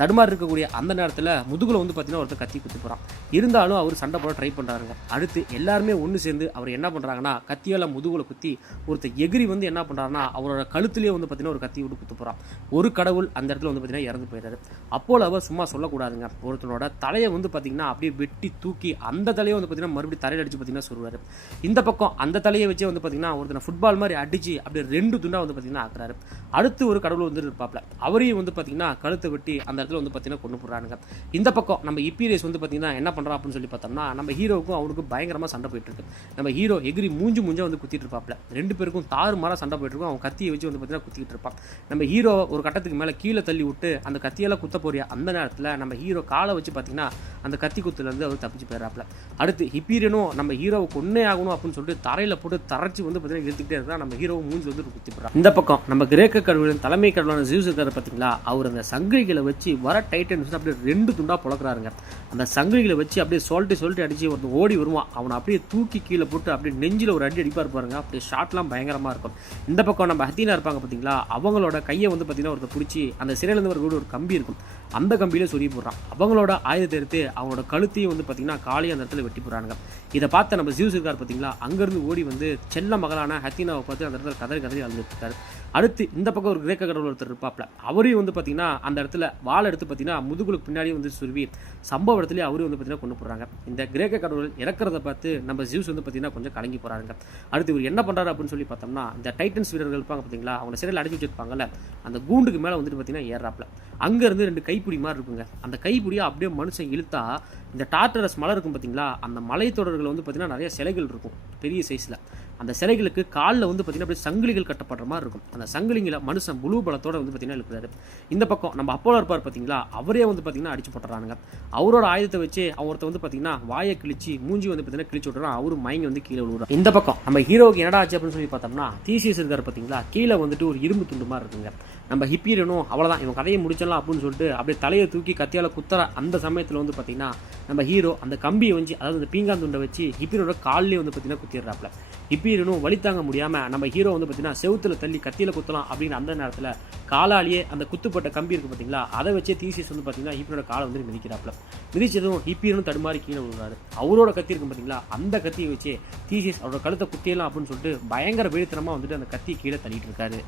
தடுமாறி இருக்கக்கூடிய அந்த நேரத்தில் முதுகுல வந்து பார்த்தீங்கன்னா ஒருத்தர் கத்தி குத்தி போகிறான். இருந்தாலும் அவர் சண்டை போட ட்ரை பண்ணுறாங்க. அடுத்து எல்லாருமே ஒன்று சேர்ந்து அவர் என்ன பண்ணுறாங்கன்னா, கத்தியால் முதுகுல குத்தி ஒருத்தர் எகிரி வந்து என்ன பண்ணுறாருன்னா அவரோட கழுத்துலேயே வந்து பார்த்தீங்கன்னா ஒரு கத்தி விட்டு குத்து போகிறான். ஒரு கடவுள் அந்த இடத்துல வந்து பார்த்தீங்கன்னா இறந்து போயிடுறாரு. அப்போல அவர் சும்மா சொல்லக்கூடாதுங்க, ஒருத்தனோட தலையை வந்து பார்த்தீங்கன்னா அப்படியே வெட்டி தூக்கி அந்த தலையை வந்து பார்த்தீங்கன்னா மறுபடியும் தலையில் அடிச்சு பார்த்தீங்கன்னா சொல்லுவார். இந்த பக்கம் அந்த தலையை வச்சே வந்து பார்த்தீங்கன்னா ஒருத்தனை ஃபுட்பால் மாதிரி அடிச்சு அப்படியே 2 துண்டா வந்து பார்த்தீங்கன்னா ஆக்குறாரு. அடுத்து ஒரு கடவுள் வந்து இருப்பாப்ல, அவரையும் வந்து பார்த்தீங்கன்னா கழுத்தை வெட்டி அந்த இடத்துல இடத்துல வந்து பார்த்தீங்கன்னா கொண்டு போடுறாங்க. இந்த பக்கம் நம்ம இப்பீரியஸ் வந்து பார்த்தீங்கன்னா என்ன பண்ணுறான் அப்படின்னு சொல்லி பார்த்தோம்னா, நம்ம ஹீரோவுக்கும் அவனுக்கும் பயங்கரமாக சண்டை போயிட்டு இருக்கு. நம்ம ஹீரோ எகிரி மூஞ்சா வந்து குத்திட்டு இருப்பாப்ல. 2 பேருக்கும் தாறுமாறாக சண்டை போயிட்டு இருக்கும். அவன் கத்தியை வச்சு வந்து பார்த்தீங்கன்னா குத்திட்டு இருப்பான். நம்ம ஹீரோ ஒரு கட்டத்துக்கு மேலே கீழே தள்ளி விட்டு அந்த கத்தியெல்லாம் குத்த போறியா அந்த நேரத்தில் நம்ம ஹீரோ காலை வச்சு பார்த்தீங்கன்னா அந்த கத்தி குத்துலேருந்து அவர் தப்பிச்சு போயிடறாப்ல. அடுத்து ஹிப்பீரியனும் நம்ம ஹீரோவை கொன்னே ஆகணும் அப்படின்னு சொல்லிட்டு தரையில் போட்டு தரைச்சி வந்து பார்த்தீங்கன்னா இழுத்துக்கிட்டே இருக்கா. நம்ம ஹீரோவை மூஞ்சி வந்து குத்திப்படுறான். இந்த பக்கம் நம்ம கிரேக்க கடவுளின் தலைமை கடவுளான ஜியூஸ் இருக்காரு பார்த்தீங்களா, அவர் அந்த சங்கிலிகளை வச்சு வர டைட்டன்ஸ் அப்படியே 2 துண்டா புழக்கிறாருங்க. அந்த சங்கிலிகளை வச்சு அப்படியே சொல்லிட்டு அடிச்சு ஒருத்தன் ஓடி வருவான். அவனை அப்படியே தூக்கி கீழே போட்டு அப்படியே நெஞ்சில் ஒரு அடி அடிப்பார் பாருங்க. அப்படியே ஷாட்லாம் பயங்கரமாக இருக்கும். இந்த பக்கம் நம்ம ஹத்தீனா இருப்பாங்க பார்த்தீங்களா, அவங்களோட கையை வந்து பார்த்தீங்கன்னா ஒருத்தர் பிடிச்சி அந்த சிறையிலேருந்து ஒரு கம்பி இருக்கும், அந்த கம்பியில சொருகி போடுறான். அவங்களோட ஆயுதத்தை எடுத்து அவங்களோட கழுத்தையும் வந்து பார்த்தீங்கன்னா காலையை அந்த இடத்துல வெட்டி போடுறாங்க. இதை பார்த்து நம்ம ஜியூஸ் இருக்கார் பார்த்தீங்களா, அங்கேருந்து ஓடி வந்து செல்ல மகளான ஹத்தீனாவை பார்த்து அந்த இடத்துல கதறி அழுதுட்டு இருக்காரு. அடுத்து இந்த பக்கம் ஒரு கிரேக்க கடவுள் ஒருத்தர் இருப்பாப்ல, அவரையும் வந்து பார்த்தீங்கன்னா அந்த இடத்துல வாள் எடுத்து பார்த்தீங்கன்னா முதுகுலுக்கு பின்னாடி வந்து சுருவி சம்பவ இடத்துலேயே அவரையும் வந்து பார்த்தீங்கன்னா கொண்டு போடுறாங்க. இந்த கிரேக்க கடவுள் இறக்கிறத பார்த்து நம்ம ஜியூஸ் வந்து பார்த்தீங்கன்னா கொஞ்சம் கலங்கி போகிறாங்க. அடுத்து இவர் என்ன பண்ணுறாரு அப்படின்னு சொல்லி பார்த்தோம்னா, இந்த டைட்டன்ஸ் வீரர்கள் இருப்பாங்க பார்த்தீங்களா, அவங்க சிறையில் அடைச்சி வச்சிருப்பாங்கல்ல, அந்த கூண்டுக்கு மேலே வந்துட்டு பார்த்தீங்கன்னா ஏறாப்ல. அங்கேருந்து 2 கைப்பிடி மாதிரி இருக்குங்க. அந்த கைப்பிடியை அப்படியே மனுஷன் இழுத்தா இந்த டார்டரஸ் மலை இருக்கும் பார்த்தீங்களா, அந்த மலைத்தொடர்கள் வந்து பார்த்தீங்கன்னா நிறைய சிலைகள் இருக்கும் பெரிய சைஸில். அந்த சிலைகளுக்கு காலில் வந்து பார்த்தீங்கன்னா அப்படியே சங்கிலிகள் கட்டப்படுற மாதிரி இருக்கும். அந்த சங்கிலிங்களை மனுஷன் முழு பலத்தோடு வந்து பார்த்தீங்கன்னா இழுக்கிறாரு. இந்த பக்கம் நம்ம அப்போலோ இருப்பார் பார்த்தீங்களா, அவரே வந்து பார்த்தீங்கன்னா அடிச்சு போட்டுறானுங்க. அவரோட ஆயுதத்தை வச்சு அவர்கிட்ட வந்து பார்த்தீங்கன்னா வாயை கிழிச்சு மூஞ்சி வந்து பார்த்தீங்கன்னா கிழிச்சு விட்டுறான். அவரும் மயங்கி வந்து கீழே விழுறாரு. இந்த பக்கம் நம்ம ஹீரோவுக்கு என்னடா ஆச்சு அப்படின்னு சொல்லி பார்த்தோம்னா, தீசியஸ் இருக்காரு பார்த்தீங்களா, கீழே வந்துட்டு ஒரு இரும்பு துண்டு மாதிரி இருக்குங்க. நம்ம ஹிப்பீரியனும் அவ்வளோதான் இவன் கதையை முடிச்சிடலாம் அப்படின்னு சொல்லிட்டு அப்படியே தலையை தூக்கி கத்தியால் குத்துற அந்த சமயத்தில் வந்து பார்த்தீங்கன்னா நம்ம ஹீரோ அந்த கம்பியை வச்சு, அதாவது அந்த பீங்காந்துண்டை வச்சு ஹிப்பீரியனோட காலிலே வந்து பார்த்தீங்கன்னா குத்திடுறாப்ல. ஹிப்பீரியனும் வலி தாங்க முடியாமல் நம்ம ஹீரோ வந்து பார்த்தீங்கன்னா செவுத்துல தள்ளி கத்தியில் குத்தலாம் அப்படின்னு அந்த நேரத்தில் காலாலேயே அந்த குத்துப்பட்ட கம்பி இருக்குது பார்த்தீங்களா, அதை வச்சே தீசியஸ் வந்து பார்த்தீங்கன்னா ஹிப்பீரியனோட காலை வந்து மிதிக்கிறாப்ல. மிதிச்சதும் ஹிப்பீரியனும் தடுமாறி கீழே விழுறாரு. அவரோட கத்தி இருக்கும் பார்த்தீங்களா, அந்த கத்தியை வச்சு தீசியஸ் அவரோட கழுத்தை குத்தியலாம் அப்படின்னு சொல்லிட்டு பயங்கர வேடித்தனமாக வந்துட்டு அந்த கத்தி கீழே தள்ளிட்டு இருக்காரு.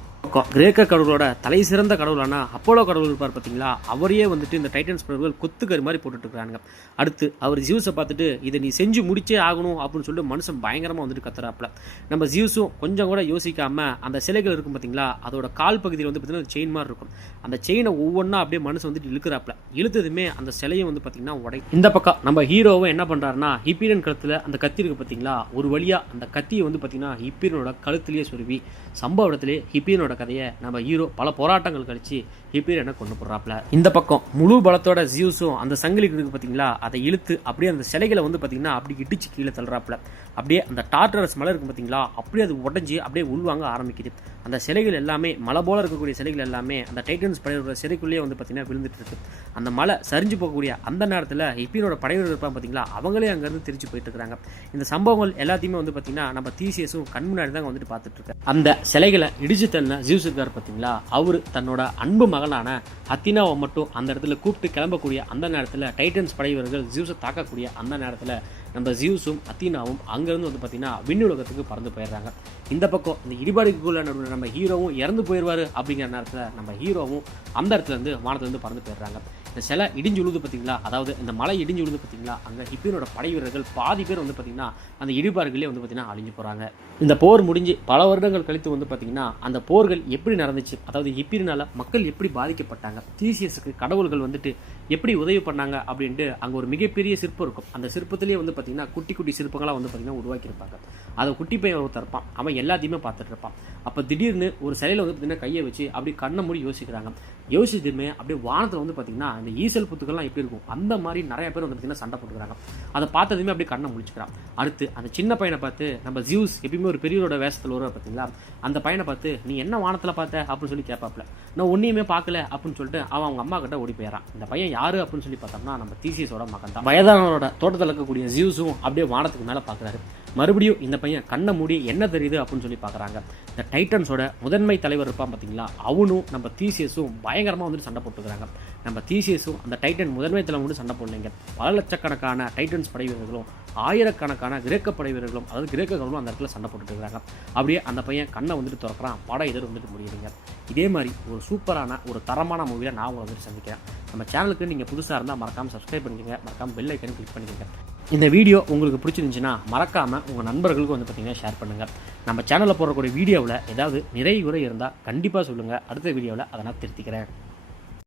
கிரேக்க கடவுளோட தலை சிறந்த கடவுளான அப்போலோ கடவுள் இருப்பார் பார்த்தீங்களா, அவரையே வந்துட்டு இந்த டைட்டன்ஸ் கடவுள்கள் கொத்துக்கறி மாதிரி போட்டுட்டு இருக்காங்க. அடுத்து அவர் ஜியூஸை பார்த்துட்டு இதை நீ செஞ்சு முடிச்சே ஆகணும் அப்படின்னு சொல்லிட்டு மனுஷன் பயங்கரமாக வந்துட்டு கத்துறாப்ல. நம்ம ஜியூஸும் கொஞ்சம் கூட யோசிக்காம அந்த சிலைகள் இருக்கும் பார்த்தீங்களா, அதோட கால் பகுதியில் வந்து பார்த்தீங்கன்னா செயின் மாதிரி இருக்கும். அந்த செயினை ஒவ்வொன்றா அப்படியே மனுஷன் வந்துட்டு இழுக்கிறாப்ல. இழுத்ததுமே அந்த சிலையை வந்து பார்த்தீங்கன்னா உடை. இந்த பக்கம் நம்ம ஹீரோவும் என்ன பண்ணுறாருன்னா, ஹிப்பீரியன் கழுத்தில் அந்த கத்தி இருக்கு பார்த்தீங்களா, ஒரு வழியாக அந்த கத்தியை வந்து பார்த்தீங்கன்னா ஹிப்பீரியனோட கழுத்துலேயே சொருவி சம்பவ இடத்துலேயே ஹிப்பீரியனோட கதையை நம்ம ஹீரோ பல போராட்டங்கள் கழிச்சு ஹிப்பீரியனை கொண்டு போடுறாப்ல. இந்த பக்கம் முழு பலத்தோட ஜியூஸும் அந்த சங்கிலிக்கு இருக்கு பார்த்தீங்களா, அதை இழுத்து அப்படியே அந்த சிலைகளை வந்து பார்த்தீங்கன்னா அப்படி இடிச்சு கீழே தள்ளுறாப்ல. அப்படியே அந்த டார்டரஸ் மலை இருக்கும் பார்த்தீங்களா, அப்படியே அது உடஞ்சி அப்படியே உள்வாங்க ஆரம்பிக்குது. அந்த சிலைகள் எல்லாமே மலை போல இருக்கக்கூடிய சிலைகள் எல்லாமே அந்த டைட்டன்ஸ் படையோட சிலைக்குள்ளேயே வந்து பார்த்தீங்கன்னா விழுந்துட்டு இருக்கு. அந்த மலை சரிஞ்சு போகக்கூடிய அந்த நேரத்தில் ஹிப்பீரியனோட படையோடு இருப்பாங்க பார்த்தீங்களா, அவங்களே அங்கேருந்து திருச்சி போயிட்டு இருக்காங்க. இந்த சம்பவங்கள் எல்லாத்தையுமே வந்து பார்த்தீங்கன்னா நம்ம தீசியஸும் கண் முன்னாடி தான் வந்துட்டு பார்த்துட்டு இருக்காரு. அந்த சிலைகளை இடிச்சு தள்ள ஜியூஸ் இருக்காரு பார்த்தீங்களா, அவர் தன்னோட அன்பு மகளான ஹத்தீனாவை மட்டும் அந்த இடத்துல கூப்பிட்டு கிளம்பக்கூடிய அந்த நேரத்தில் டைட்டன்ஸ் படைவர்கள் ஜியூஸை தாக்கக்கூடிய அந்த நேரத்தில் நம்ம ஜியூஸும் அத்தீனாவும் அங்கேருந்து வந்து பார்த்தீங்கன்னா விண்ணுலகத்துக்கு பறந்து போயிடுறாங்க. இந்த பக்கம் இந்த இடிபாடுக்குள்ள நடுவில் நம்ம ஹீரோவும் இறந்து போயிடுவார் அப்படிங்கிற நேரத்தில் நம்ம ஹீரோவும் அந்த இடத்துலேருந்து வானத்துலேருந்து பறந்து போயிடுறாங்க. இந்த சிலை இடிஞ்சு விழுது பார்த்தீங்களா, அதாவது இந்த மலை இடிஞ்சு விழுது பார்த்தீங்களா, அங்கே ஹிப்பீரியனோட படை வீரர்கள் பாதி பேர் வந்து பார்த்தீங்கன்னா அந்த இடிபாடுகளே வந்து பார்த்தீங்கன்னா அழிஞ்சு போகிறாங்க. இந்த போர் முடிஞ்சு பல வருடங்கள் கழித்து வந்து பார்த்தீங்கன்னா அந்த போர்கள் எப்படி நடந்துச்சு, அதாவது ஹிப்பீரியனால மக்கள் எப்படி பாதிக்கப்பட்டாங்க, தீசியஸுக்கு கடவுள்கள் வந்துட்டு எப்படி உதவி பண்ணாங்க அப்படின்ட்டு அங்கே ஒரு மிகப்பெரிய சிற்பம் இருக்கும். அந்த சிற்பத்திலேயே வந்து பார்த்தீங்கன்னா குட்டி குட்டி சிற்பங்களாக வந்து பார்த்தீங்கன்னா உருவாக்கியிருப்பாங்க. அதை குட்டி பையன் ஒருத்தர் இருப்பான், அவன் எல்லாத்தையுமே பார்த்துட்டு இருப்பான். அப்போ திடீர்னு ஒரு சிலையில் வந்து பார்த்தீங்கன்னா கையை வச்சு அப்படி கண்ணை மூடி யோசிக்கிறாங்க. யோசிச்சுமே அப்படியே வானத்தில் வந்து பார்த்தீங்கன்னா இந்த ஈசல் புத்துக்கள்லாம் எப்படி இருக்கும் அந்த மாதிரி நிறைய பேர் வந்து பார்த்தீங்கன்னா சண்டை போட்டுக்கிறாங்க. அதை பார்த்ததுமே அப்படியே கண்ணை முடிச்சுக்கிறான். அடுத்து அந்த சின்ன பையனை பார்த்து நம்ம ஜியூஸ் எப்பயுமே ஒரு பெரியவரோட வேஷத்தில் வருவார் பார்த்தீங்களா, அந்த பையனை பார்த்து நீ என்ன வானத்தில் பார்த்த அப்படின்னு சொல்லி கேட்பாப்ல. நான் ஒன்றையுமே பார்க்கல அப்படின்னு சொல்லிட்டு அவன் அவங்க அம்மா கிட்ட ஓடி போயிடறான். இந்த பையன் யாரு அப்படின்னு சொல்லி பார்த்தோம்னா நம்ம தீசியஸோட மகன் தான். வயதானவரோட தோட்டத்தில் இருக்கக்கூடிய ஜியூஸும் அப்படியே வானத்துக்கு மேலே பார்க்குறாரு. மறுபடியும் இந்த பையன் கண்ணை மூடி என்ன தெரியுது அப்படின்னு சொல்லி பார்க்குறாங்க. இந்த டைட்டன்ஸோட முதன்மை தலைவர் இருப்பான் பார்த்தீங்களா, அவனும் நம்ம தீசியஸும் பயங்கரமாக வந்துட்டு சண்டை போட்டுக்கிறாங்க. நம்ம தீசியஸும் அந்த டைட்டன் முதன்மை தலைவர் வந்து சண்டை போடலைங்க. பல லட்சக்கணக்கான டைட்டன்ஸ் படை வீரர்களும் ஆயிரக்கணக்கான கிரேக்க படை வீரர்களும், அதாவது கிரேக்கர்களும் அந்த இடத்துல சண்டை போட்டுட்டு இருக்காங்க. அப்படியே அந்த பையன் கண்ணை வந்துட்டு திறக்கிறான், படம் எதிர் வந்துட்டு முடியுதுங்க. இதே மாதிரி ஒரு சூப்பரான ஒரு தரமான மூவியில் நான் உங்களை வந்துட்டு சந்திக்கிறேன். நம்ம சேனலுக்கு நீங்கள் புதுசாக இருந்தால் மறக்காமல் சப்ஸ்கிரைப் பண்ணிக்கோங்க, மறக்காமல் பெல் ஐக்கனை கிளிக் பண்ணிக்கோங்க. இந்த வீடியோ உங்களுக்கு பிடிச்சிருந்துச்சுன்னா மறக்காமல் உங்கள் நண்பர்களுக்கு வந்து பார்த்தீங்கன்னா ஷேர் பண்ணுங்கள். நம்ம சேனலில் போடக்கூடிய வீடியோவில் ஏதாவது நிறை குறை இருந்தால் கண்டிப்பாக சொல்லுங்கள். அடுத்த வீடியோவில் அதை நான் திருத்திக்கிறேன்.